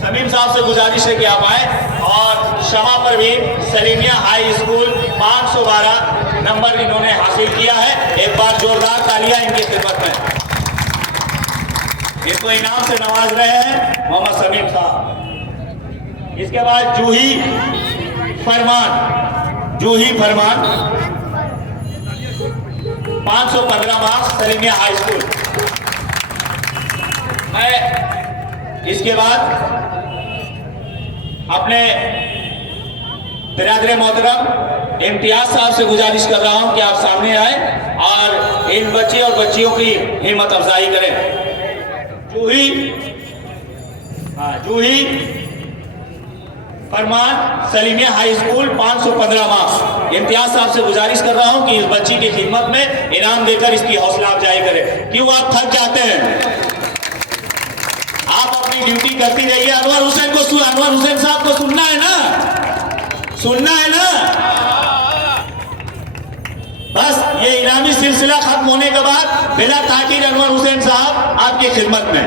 शमीम साहब से गुजारिश है कि आप आए और शमा Parveen Salimia high school 512 number इन्होंने हासिल किया है। एक बार जोरदार तालियां इनकी खिदमत में। इनको इनाम से नवाज रहे हैं मोहम्मद शमीम साहब। इसके बाद जूही फरमान 515 मार्क्स सलीमिया हाई स्कूल। इसके बाद अपने बिरादर मोहतरम इम्तियाज साहब से गुजारिश कर रहा हूं कि आप सामने आए और इन बच्चे और बच्चियों की हिम्मत अफजाई करें। जूही फरमान सलीमिया हाई स्कूल 515 मार्क्स। इम्तियाज साहब से गुजारिश कर रहा हूं कि इस बच्ची की खिदमत में इनाम देकर इसकी हौसला अफजाई करें। क्यों आप थक जाते हैं? आप अपनी ड्यूटी करती रहिए। अनवर हुसैन साहब को सुनना है ना? बस ये इनामी सिलसिला खत्म होने के बाद बिला ताकीद अनवर हुसैन साहब आपकी खिदमत में।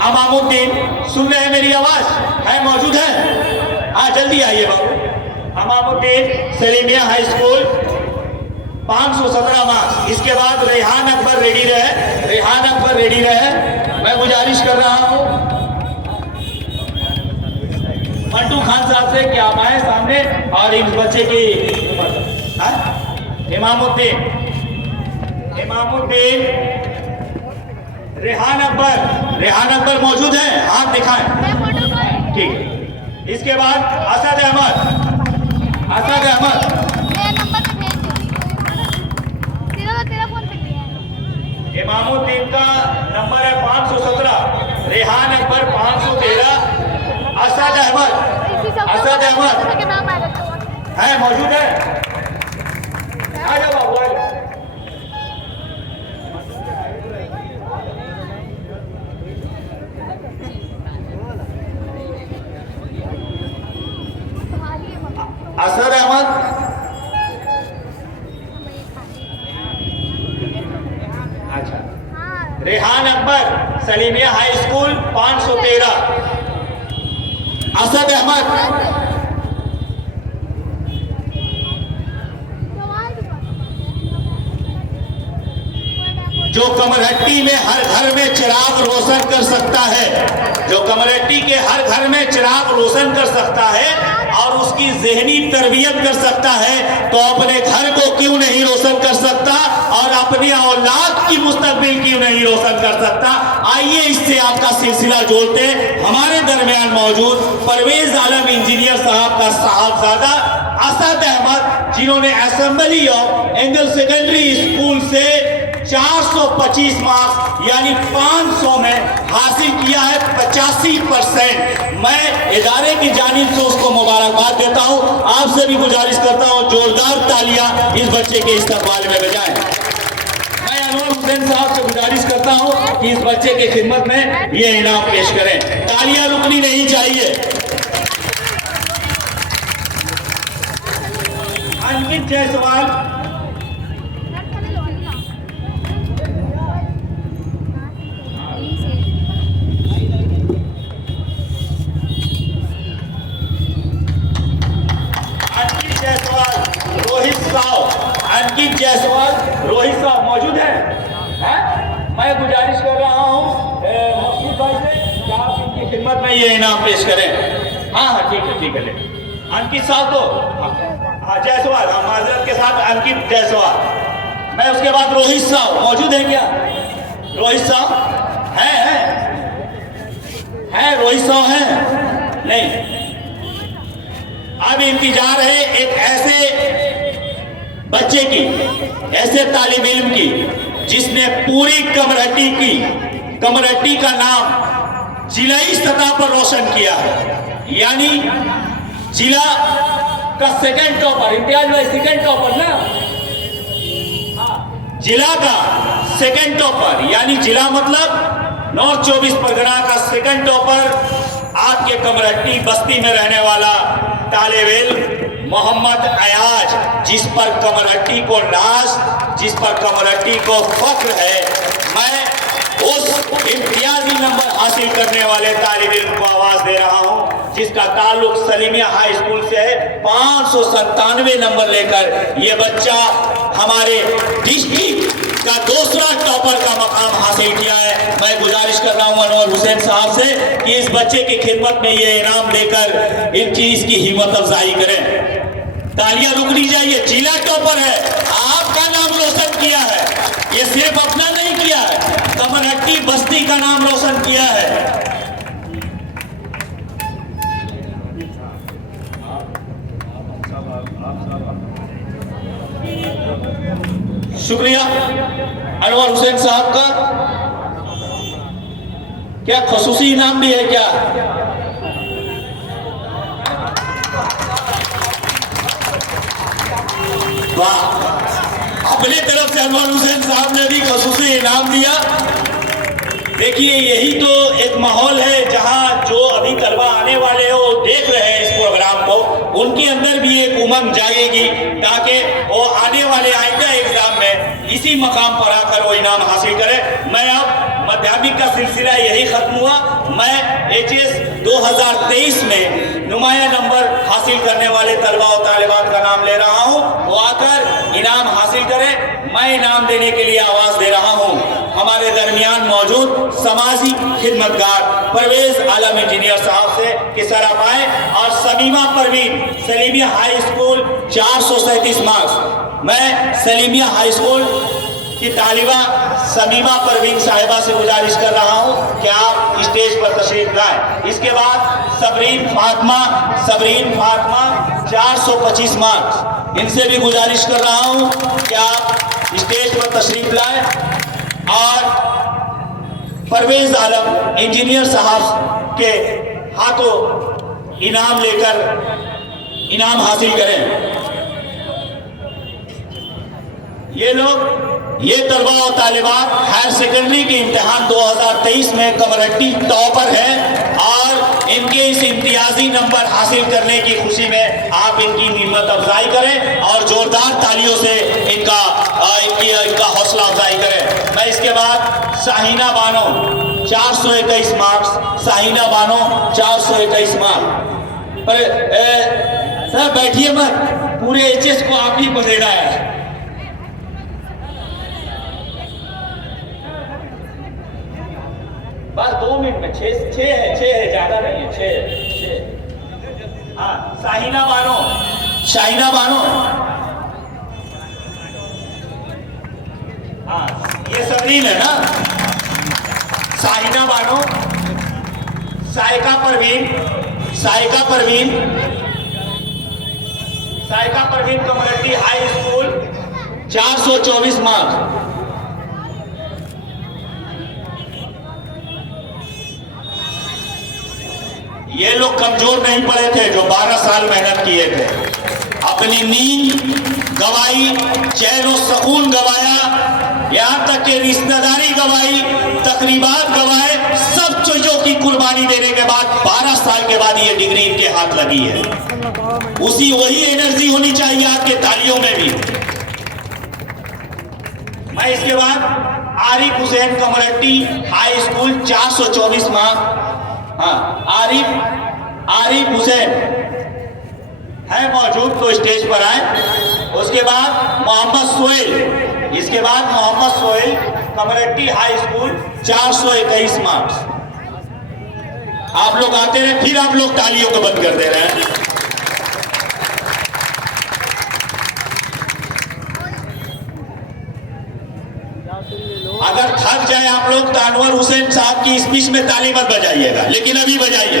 अमामुद्दीन सुन रहे हैं मेरी आवाज? है, मौजूद है? हाँ जल्दी आइए बाबू। अमामुद्दीन सलीमिया हाई स्कूल 517 मार्क्स। इसके बाद रेहान अकबर रेडी रहे। मैं गुजारिश कर रहा हूं मंटू खान साहब से कि आप आए सामने और इस बच्चे की इमामुद्दीन रेहान अकबर मौजूद है? हाथ दिखाएं। ठीक। इसके बाद असद अहमद इमामुद्दीन का नंबर है 517, रेहान अकबर 513, असद अहमद है, मौजूद है? आ जाओ बाबू, आ जाओ। असद अहमद, अच्छा। रेहान अकबर सलीमिया हाई स्कूल 513, असद अहमद जो कमरहट्टी में हर घर में चिराग रोशन कर सकता है, जो कमरहट्टी के हर घर में चिराग रोशन कर सकता है और उसकी ज़हनी तरबियत कर सकता है, तो अपने घर को क्यों नहीं रोशन कर सकता और अपनी औलाद की मुस्तकबिल क्यों नहीं रोशन कर सकता। आइए इससे आपका सिलसिला जोड़ते हैं। हमारे दरमियान मौजूद परवेज आलम इंजीनियर साहब का साहबजादा असद अहमद, जिन्होंने assembly of angle secondary school से 425 मार्क्स यानी 500 में हासिल किया है 85%। मैं इदारे की जानिब से उसको मुबारकबाद देता हूं। आपसे भी गुजारिश करता हूं जोरदार तालियां इस बच्चे के इस्तकबाल में बजाएं। मैं अनवर हुसैन साहब से गुजारिश करता हूं कि इस बच्चे की खिदमत में ये इनाम पेश करें। तालियां रुकनी नहीं चाहिए। अंकित जायसवाल, अंकित जायसवाल, रोहित साहब मौजूद हैं? मैं गुजारिश कर रहा हूं मकसूद भाई से कि आप इनकी खिदमत में ये इनाम पेश करें। हाँ ठीक है। अंकित साहब तो हाँ जायसवाल, हाँ माजरत के साथ अंकित जायसवाल। मैं उसके बाद रोहित साहब मौजूद है क्या? रोहित साहब हैं रोहित साहब हैं? नहीं। अब इंतजार है एक ऐसे बच्चे की, ऐसे तालिब इल्म की जिसने पूरी कमरहट्टी का नाम जिलाई सतह पर रोशन किया है, यानी जिला का सेकंड टॉपर, इम्तियाज भाई सेकंड टॉपर ना, जिला का सेकंड टॉपर, यानी जिला मतलब नॉर्थ 24 परगना का सेकंड टॉपर आपके कमरहट्टी बस्ती में रहने वाला तालिब इल्म मोहम्मद अयाज, जिस पर कमरहट्टी को नाज, जिस पर कमरहट्टी को फख्र है। मैं उस इम्तियाजी नंबर हासिल करने वाले तालिब इल्म को आवाज दे रहा हूं जिसका ताल्लुक सलीमिया हाई स्कूल से है। 597 नंबर लेकर ये बच्चा हमारे डिस्ट्रिक्ट का दूसरा टॉपर का मकाम हासिल किया है। मैं गुजारिश कर रहा हूं अनवर हुसैन साहब से कि इस बच्चे की खिदमत में ये इनाम देकर इन चीज की हिम्मत अफजाई करें। तालियां रुकनी चाहिए। जिला टॉपर है, आपका नाम रोशन किया है, ये सिर्फ अपना नहीं किया है, कमरहट्टी बस्ती का नाम रोशन किया है। शुक्रिया अनवर हुसैन साहब का। क्या खसूसी इनाम भी है क्या? वाह, अपने तरफ से अनवर हुसैन साहब ने भी खसूसी इनाम दिया। देखिए यही तो एक माहौल है जहां जो अभी तलबा आने वाले हो देख रहे हैं इस प्रोग्राम को, उनके अंदर भी एक उमंग जागेगी ताकि वो आने वाले आइंदा एग्जाम में इसी मकाम पर आकर वो इनाम हासिल करें। मैं अब माध्यमिक का सिलसिला यही खत्म हुआ। मैं HS 2023 में नुमाया नंबर हासिल करने वाले तलबा और तालिबात का नाम ले रहा हूँ, वो आकर इनाम हासिल करें। मैं इनाम देने के लिए आवाज दे रहा हूँ हमारे दरमियान मौजूद समाजी खिदमतगार परवेज आलम इंजीनियर साहब से कि सर आप आए, और Salima Parveen, Salimia high school 437 marks. मैं सलीमिया हाई स्कूल की तालिबा समीमा परवीन साहिबा से गुजारिश कर रहा हूं कि आप स्टेज पर तशरीफ लाएं। इसके बाद सबरीन फातिमा 425 मार्क्स, इनसे भी गुजारिश कर रहा हूं कि आप स्टेज पर तशरीफ लाएं और परवेज आलम इंजीनियर साहब के हाथों इनाम लेकर इनाम हासिल करें। ये तलबा और तालिबात हायर सेकेंडरी के इम्तिहान 2023 में कमरहट्टी टॉपर हैं और इनके इस इम्तियाजी नंबर हासिल करने की खुशी में आप इनकी हिम्मत अफजाई करें और जोरदार तालियों से इनका हौसला अफजाई करें। मैं इसके बाद शाहीना बानो 421 मार्क्स, शाहीना बानो 421 मार्क्स। पर सर बैठिए मत, पूरे HS को आप ही को देना है। छः है, ज़्यादा नहीं है, छः। हाँ, शाहीना बानो। हाँ, ये सबरीन है ना। Shahina Bano, Saika Parveen community high school 424 marks. ये लोग कमजोर नहीं पड़े थे जो 12 साल मेहनत किए थे, अपनी नींद गवाई, चैन और सुकून गवाया, यहाँ तक कि रिश्तेदारी गवाई, तकरीबात गवाए, सब चीजों की कुर्बानी देने के बाद 12 साल के बाद ये डिग्री इनके हाथ लगी है। वही एनर्जी होनी चाहिए आपके तालियों में भी। मैं इसके बाद Arif Hussain community high school 424 marks. हाँ, आरिफ हुसैन है मौजूद तो स्टेज पर आए। उसके बाद Mohammed Sohail community high school 421 marks. आप लोग आते रहे, फिर आप लोग तालियों को बंद कर दे रहे हैं। अगर थक जाए आप लोग तो अनवर हुसैन साहब की स्पीच में ताली मत बजाइएगा, लेकिन अभी बजाइए।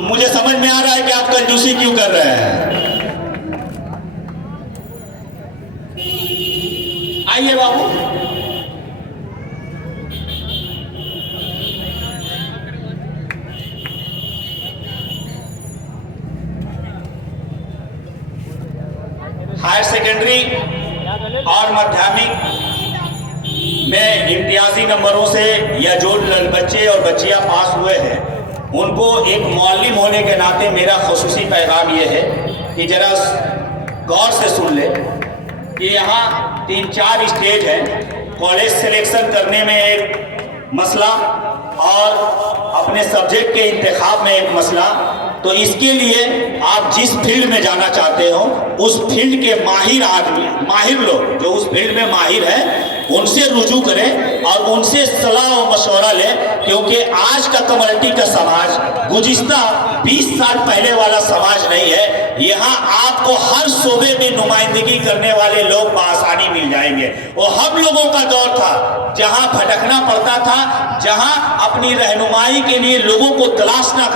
मुझे समझ में आ रहा है कि आप कंजूसी क्यों कर रहे हैं। आइए बाबू। हायर सेकेंडरी और माध्यमिक में इम्तियाजी नंबरों से या जो बच्चे और बच्चियां पास हुए हैं, उनको एक मौलिम होने के नाते मेरा खुसूसी पैगाम ये है कि जरा गौर से सुन ले कि यहाँ 3-4 स्टेज है। कॉलेज सिलेक्शन करने में एक मसला और अपने सब्जेक्ट के इंतखाब में एक मसला। तो इसके लिए आप जिस फील्ड में जाना चाहते हो उस फील्ड के माहिर लोग जो उस फील्ड में माहिर है उनसे रुजू करें और उनसे सलाह और मशवरा लें, क्योंकि आज का कम्युनिटी का समाज गुज़िश्ता 20 साल पहले वाला समाज नहीं है। यहाँ आपको हर शोबे में नुमाइंदगी करने वाले लोग बआसानी मिल जाएंगे। वो हम लोगों का दौर था जहाँ भटकना पड़ता था, जहाँ अपनी रहनुमाई के लिए लोगों को तलाशना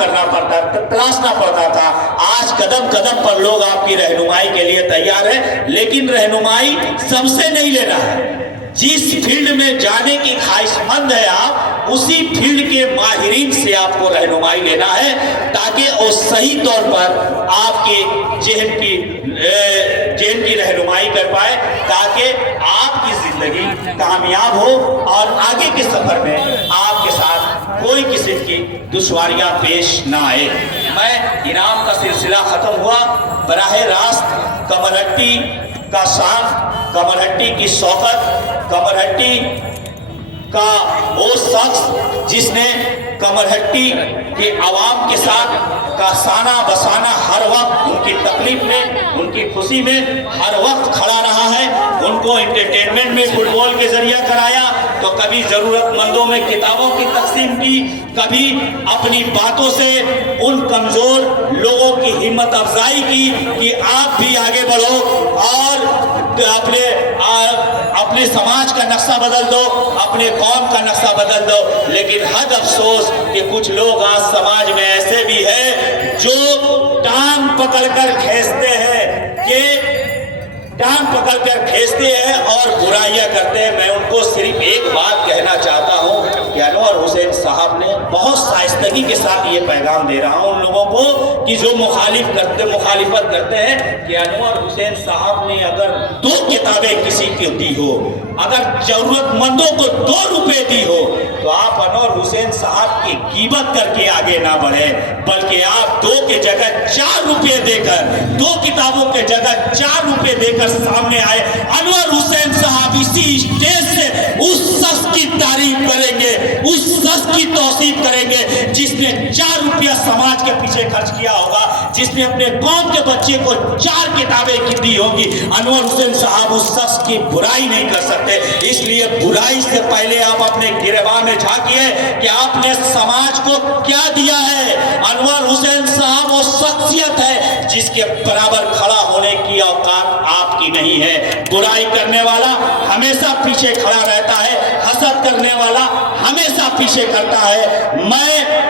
पड़ता था। आज कदम कदम पर लोग आपकी रहनुमाई के लिए तैयार है, लेकिन रहनुमाई सबसे नहीं लेना है। जिस फील्ड में जाने की ख्वाहिशमंद है आप, उसी फील्ड के माहिरीन से आपको रहनुमाई लेना है, ताकि वो सही तौर पर आपके जेहन की रहनुमाई कर पाए, ताकि आपकी जिंदगी कामयाब हो और आगे के सफर में आपके साथ कोई किस्म की दुश्वारियां पेश ना आए। मैं इनाम का सिलसिला खत्म हुआ, बराह रास्त कम्युनिटी का शान, कम्युनिटी की शौकत, कम्युनिटी का वो शख्स जिसने कम्युनिटी के आवाम के साथ का साना बसाना हर वक्त उनकी तकलीफ में, उनकी खुशी में हर वक्त खड़ा रहा है। उनको एंटरटेनमेंट में फुटबॉल के जरिए कराया, तो कभी ज़रूरतमंदों में किताबों की तकसीम की, कभी अपनी बातों से उन कमज़ोर लोगों की हिम्मत अफजाई की कि आप भी आगे बढ़ो और अपने समाज का नक्शा बदल दो, अपने कौम का नक्शा बदल दो। लेकिन हद अफसोस कि कुछ लोग आज समाज में ऐसे भी हैं जो टांग पकड़कर खींचते हैं और बुराइयां करते हैं। मैं उनको सिर्फ एक बात कहना चाहता हूं कि अनवर हुसैन साहब ने बहुत शाइस्तगी के साथ ये पैगाम दे रहा हूं उन लोगों को कि जो मुखालिफत करते हैं कि अनवर हुसैन साहब ने अगर 2 किताबें किसी को दी हो, अगर जरूरतमंदों को 2 रुपए दी हो, तो आप अनवर हुसैन साहब की कीमत करके आगे ना बढ़े, बल्कि आप 2 के जगह 4 रुपए देकर, 2 किताबों के जगह 4 रुपए देकर सामने आए। अनवर हुसैन साहब इसी स्टेज से उस शख्स की तारीफ करेंगे, उस शख्स की तौसीफ करेंगे जिसने 4 रुपया समाज के पीछे खर्च किया होगा। जिसने अपने कौम के बच्चे को 4 किताबें दी होगी, अनवर हुसैन साहब उस शख्स की बुराई नहीं कर सकते। इसलिए बुराई से पहले आप अपने गिरबान में झांकिए कि आपने समाज को क्या दिया है। अनवर हुसैन साहब वो शख्सियत है जिसके बराबर खड़ा होने की औकात आपकी नहीं है। बुराई करने वाला हमेशा पीछे खड़ा रहता है, हसद करने वाला हमेशा पीछे करता है। मैं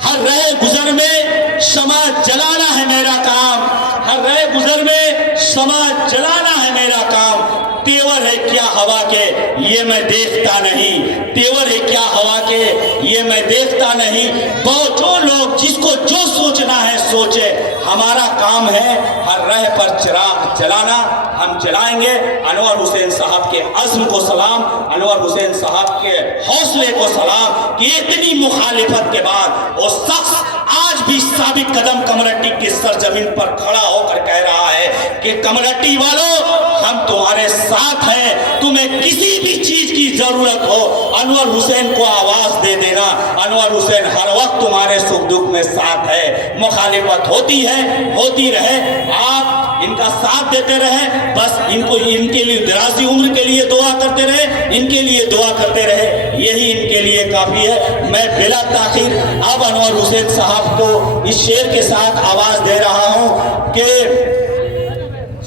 हर रहे गुजर में समाज जलाना है मेरा काम, हर रहे गुजर में समाज जलाना है मेरा काम। तेवर है क्या हवा के ये मैं देखता नहीं, तेवर है क्या हवा के ये मैं देखता नहीं। बहुत जो लोग जिसको जो सोचना है सोचे, हमारा काम है हर रह पर चिराग जलाना, हम जलाएंगे। अनवर हुसैन साहब के अज़्म को सलाम, अनवर हुसैन साहब के हौसले को सलाम कि इतनी मुखालिफत के बाद वो शख्स आज भी साबित कदम कमरट्टी की सरजमीन पर खड़ा होकर कह रहा है कि कमरट्टी वालों हम तुम्हारे साथ हैं, तुम्हें किसी भी चीज की जरूरत हो अनवर हुसैन को आवाज दे देना। अनवर हुसैन हर वक्त तुम्हारे सुख दुख में साथ है। मुखालिफत होती है, होती रहे, आप इनका साथ देते रहे, बस इनको इनके लिए दराज़ी उम्र के लिए दुआ करते रहे, इनके लिए दुआ करते रहे, यही इनके लिए काफी है। मैं बिला ताखीर अब अनवर हुसैन साहब को इस शेर के साथ आवाज दे रहा हूं कि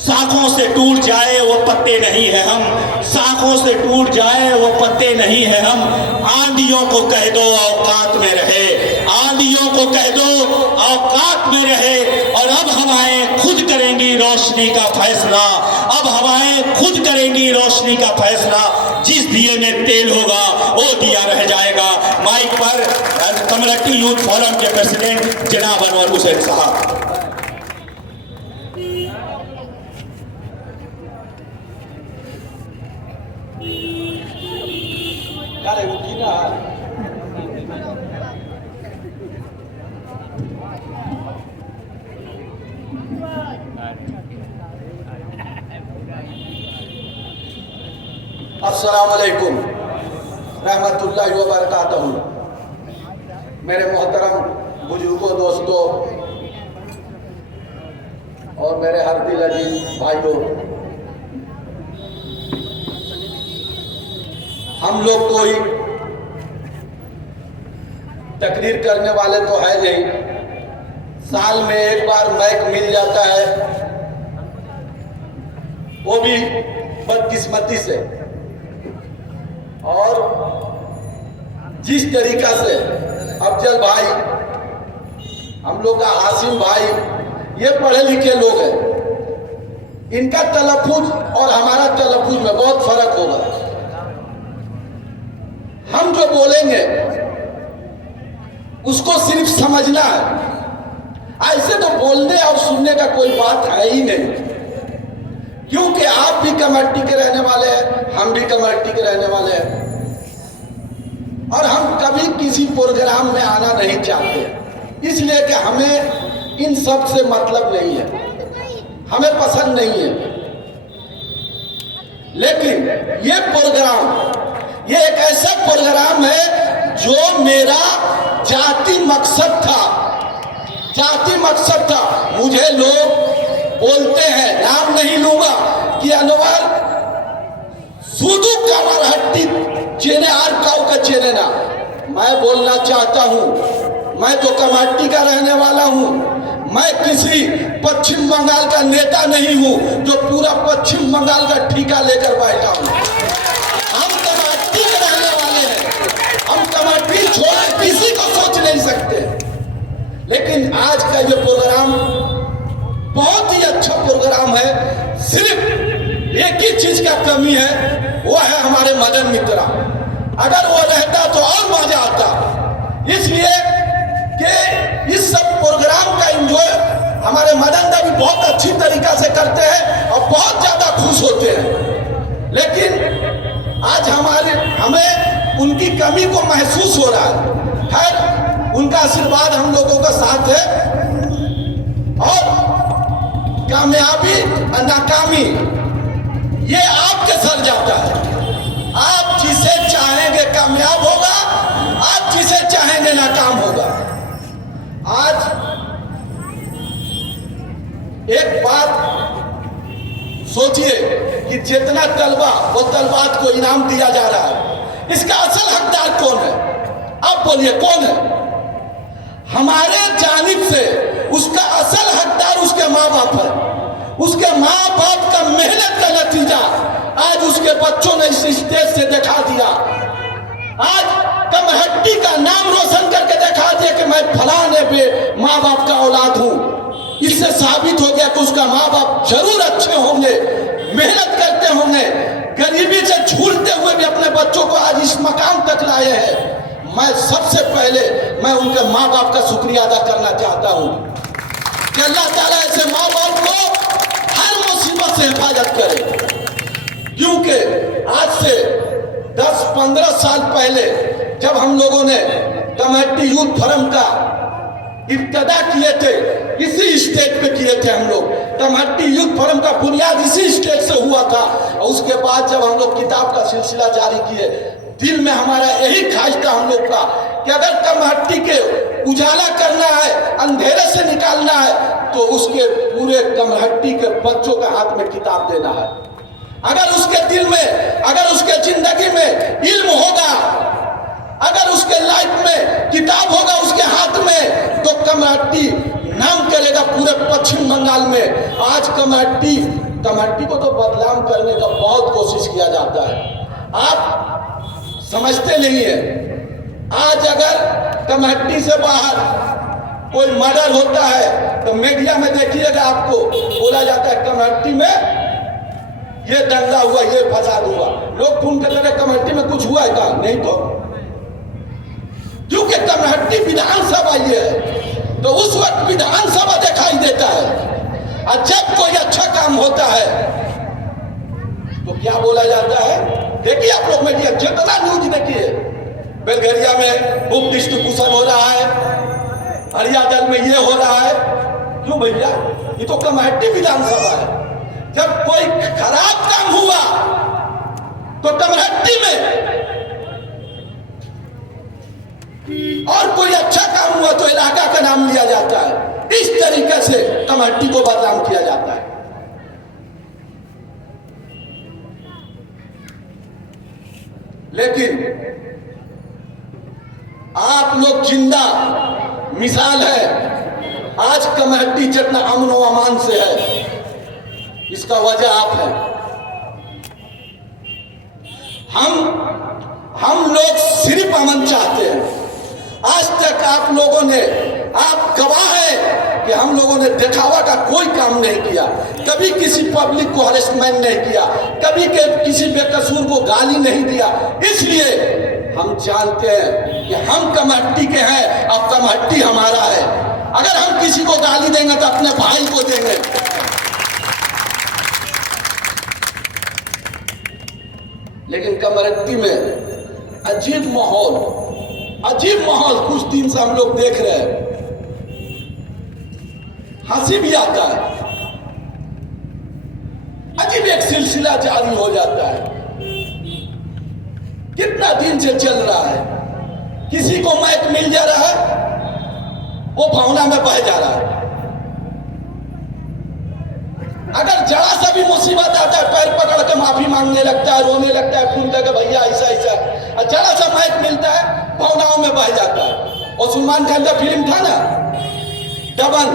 शाखों से टूट जाए वो पत्ते नहीं है हम, शाखों से टूट जाए वो पत्ते नहीं है हम। आंधियों को कह दो औकात में रहे, आंधियों को कह दो औकात में रहे। और अब हवाएं खुद करेंगी रोशनी का फैसला, अब हवाएं खुद करेंगी रोशनी का फैसला। जिस दिए में तेल होगा वो दिया रह जाएगा। माइक पर कमरट्टी यूथ फोरम के प्रेसिडेंट जनाब अनवर हुसैन साहब। अस्सलाम वालेकुम रहमतुल्लाहि व बरकातहू। मेरे मोहतरम बुजुर्गों, दोस्तों और मेरे हर दिल अजीज भाइयों, हम लोग कोई तकरीर करने वाले तो है नहीं, साल में एक बार माइक मिल जाता है, वो भी बदकिस्मती से। और जिस तरीका से अफजल भाई, हम लोग का हासिम भाई, ये पढ़े लिखे लोग हैं, इनका तलफ़ुज़ और हमारा तलफ़ुज़ में बहुत फर्क होगा। हम जो बोलेंगे उसको सिर्फ समझना है, ऐसे तो बोलने और सुनने का कोई बात है ही नहीं। क्योंकि आप भी कमेटी के रहने वाले हैं, हम भी कमेटी के रहने वाले हैं, और हम कभी किसी प्रोग्राम में आना नहीं चाहते, इसलिए कि हमें इन सब से मतलब नहीं है, हमें पसंद नहीं है। लेकिन ये प्रोग्राम, ये एक ऐसा प्रोग्राम है जो मेरा जाती मकसद था, जाती मकसद था। मुझे लोग बोलते हैं, नाम नहीं लूंगा, कि अनवर सुदू कमरहट्टी चेने आर काउ का चेने ना। मैं बोलना चाहता हूं, मैं तो कमेटी का रहने वाला हूं, मैं किसी पश्चिम बंगाल का नेता नहीं हूं जो पूरा पश्चिम बंगाल का ठेका लेकर बैठा हूं। हम कमेटी के रहने वाले हैं, हम कमेटी छोड़ किसी को सोच नहीं सकते। लेकिन आज का ये प्रोग्राम बहुत ही अच्छा प्रोग्राम है। सिर्फ एक ही चीज का कमी है, वो है हमारे मदन मित्रा। अगर वो रहता तो और मजा आता, इसलिए कि इस सब प्रोग्राम का एंजॉय हमारे मदन दा भी बहुत अच्छी तरीका से करते हैं और बहुत ज्यादा खुश होते हैं। लेकिन आज हमें उनकी कमी को महसूस हो रहा है। खैर, उनका आशीर्वाद हम लोगों का साथ है, और कामयाबी और नाकामी ये आपके सर जाता है। आप जिसे चाहेंगे कामयाब होगा, आप जिसे चाहेंगे नाकाम होगा। आज एक बात सोचिए कि जितना तलबा वो तलबात को इनाम दिया जा रहा है, इसका असल हकदार कौन है? आप बोलिए कौन है? हमारे जानिब से उसका असल हकदार उसके माँ बाप है। उसके माँ बाप का मेहनत का नतीजा आज उसके बच्चों ने इस स्टेज से दिखा दिया। आज कमहट्टी का नाम रोशन करके दिखा दिया कि मैं फलाने पे माँ बाप का औलाद हूं। इससे साबित हो गया कि उसका माँ बाप जरूर अच्छे होंगे, मेहनत करते होंगे, गरीबी से झूलते हुए भी अपने बच्चों को आज इस मकाम तक लाए हैं। मैं सबसे पहले मैं उनके माँ बाप का शुक्रिया अदा करना चाहता हूँ कि अल्लाह ताला ऐसे माँ बाप को हर मुसीबत से हिफाजत करे। क्योंकि आज से 10-15 साल पहले जब हम लोगों ने कमेटी यूथ फोरम का इब्तिदा किए थे, इसी स्टेज पे किए थे हम लोग। कमेटी यूथ फोरम का बुनियाद इसी स्टेज से हुआ था। और उसके बाद जब हम लोग किताब का सिलसिला जारी किए, दिल में हमारा यही ख्वाहिश था हम लोग का कि अगर कमहट्टी के उजाला करना है, अंधेरे से निकालना है, तो उसके पूरे कमहट्टी के बच्चों के हाथ में किताब देना है। अगर उसके दिल में, अगर उसके जिंदगी में इल्म होगा, अगर उसके लाइफ में किताब होगा उसके हाथ में, तो कमहट्टी नाम करेगा पूरे पश्चिम बंगाल में। आज कमहट्टी को तो बदनाम करने का बहुत कोशिश किया जाता है। आप समझते नहीं है, आज अगर कमहट्टी से बाहर कोई मर्डर होता है तो मीडिया में देखिएगा आपको बोला जाता है कमहट्टी में ये दंगा हुआ, ये फसाद हुआ। लोग फोन करते रहे कमहट्टी में कुछ हुआ है क्या? नहीं तो क्योंकि कमहट्टी विधानसभा ये है, तो उस वक्त विधानसभा दिखाई देता है। और जब कोई अच्छा काम होता है तो क्या बोला जाता है? देखिए आप लोग मीडिया जितना न्यूज देखिए, बेलघरिया में उप डिस्ट्रीब्यूशन हो रहा है, हरियादल में ये हो रहा है। क्यों भैया? ये तो कमहट्टी विधानसभा है। जब कोई खराब काम हुआ तो कमहट्टी में, और कोई अच्छा काम हुआ तो इलाका का नाम लिया जाता है। इस तरीके से कमहट्टी को बदनाम किया जाता है। लेकिन आप लोग जिंदा मिसाल है। आज कमहट्टी जितना अमन व अमान से है, इसका वजह आप है। हम लोग सिर्फ अमन चाहते हैं। आज तक आप लोगों ने, आप गवाह हैं कि हम लोगों ने दिखावा का कोई काम नहीं किया। कभी किसी पब्लिक को हरेसमेंट नहीं किया, कभी किसी बेकसूर को गाली नहीं दिया। इसलिए हम जानते हैं कि हम कमहट्टी के हैं, अब कमहट्टी हमारा है। अगर हम किसी को गाली देंगे तो अपने भाई को देंगे। लेकिन कमहट्टी में अजीब माहौल कुछ दिन से हम लोग देख रहे हैं। हंसी भी आता है, अजीब एक सिलसिला जारी हो जाता है। कितना दिन से चल रहा है, किसी को माइक मिल जा रहा है, वो भावना में बह जा रहा है। अगर जरा सा भी मुसीबत आता है, पैर पकड़ के माफी मांगने लगता है, रोने लगता है, फोन करके भैया ऐसा ऐसा। और जरा सा माइक मिलता है, भावनाओं में बह जाता है। और सलमान खान का फिल्म था ना दबन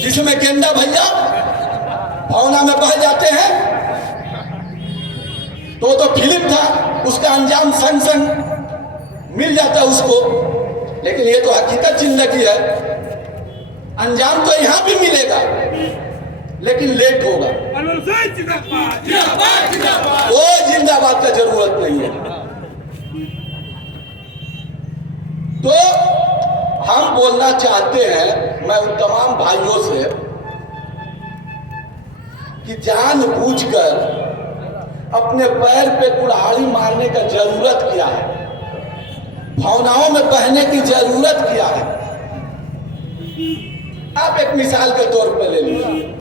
जिसमें गेंदा भैया भावना में बह जाते हैं, तो फिल्म था, उसका अंजाम संग संग मिल जाता है उसको। लेकिन ये तो हकीकत जिंदगी है। अंजाम तो यहां भी मिलेगा लेकिन लेट होगा। वो जिंदाबाद का जरूरत नहीं है। तो हम बोलना चाहते हैं, मैं उन तमाम भाइयों से, कि जानबूझकर अपने पैर पे कुल्हाड़ी मारने का जरूरत क्या है, भावनाओं में बहने की जरूरत क्या है। आप एक मिसाल के तौर पर ले लीजिए,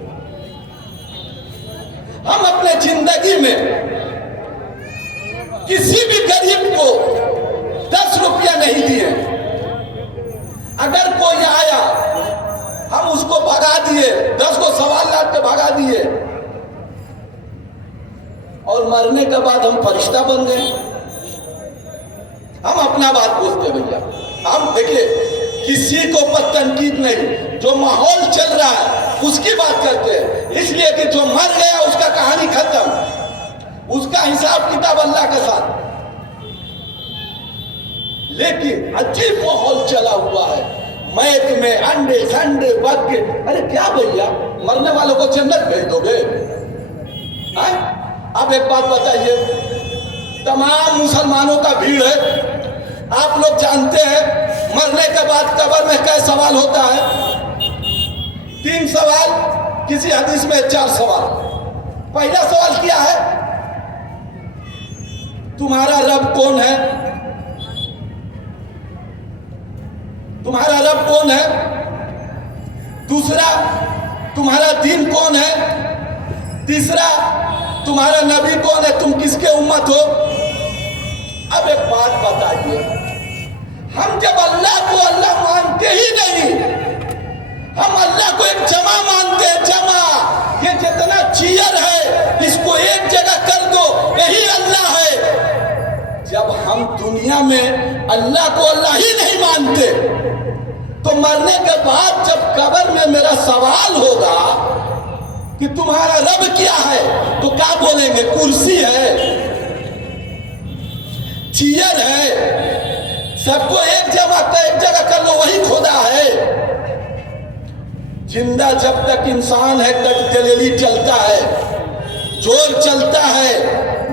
हम अपने जिंदगी में किसी भी गरीब को 10 रुपया नहीं दिए। अगर कोई भगा दिए, 10 को सवाल लाद के भगा दिए, और मरने के बाद हम फरिश्ता बन गए। हम अपना बात बोलते भैया, हम देखिए किसी को पर तनकीद नहीं, जो माहौल चल रहा है उसकी बात करते हैं, इसलिए कि जो मर गया उसका कहानी खत्म, उसका हिसाब किताब अल्लाह के साथ। लेकिन अजीब माहौल चला हुआ है, मैच में अंडे संडे बद के, अरे क्या भैया मरने वालों को जन्नत भेज दोगे? अब एक बात बताइए, तमाम मुसलमानों का भीड़ है, आप लोग जानते हैं मरने के बाद कब्र में क्या सवाल होता है? 3 सवाल, किसी हदीस में 4 सवाल। पहला सवाल क्या है? तुम्हारा रब कौन है? तुम्हारा रब कौन है? दूसरा, तुम्हारा दीन कौन है? तीसरा, तुम्हारा नबी कौन है? तुम किसके उम्मत हो? अब एक बात बताइए, हम जब अल्लाह को अल्लाह मानते ही नहीं, हम अल्लाह को एक जमा मानते हैं, जमा, ये जितना चीयर है इसको एक जगह कर दो, यही अल्लाह है। जब हम दुनिया में अल्लाह को अल्लाह ही नहीं मानते, तो मरने के बाद जब कब्र में मेरा सवाल होगा कि तुम्हारा रब क्या है, तो क्या बोलेंगे? कुर्सी है, चीयर है, सबको एक जगह कर लो, वही खुदा है। जिंदा जब तक इंसान है तक दलेली चलता है, जोर चलता है,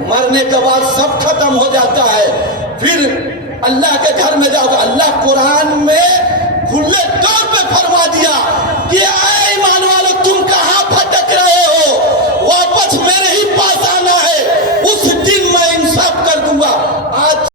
मरने के बाद सब खत्म हो जाता है। फिर अल्लाह के घर में जाओगे, अल्लाह कुरान में खुले तौर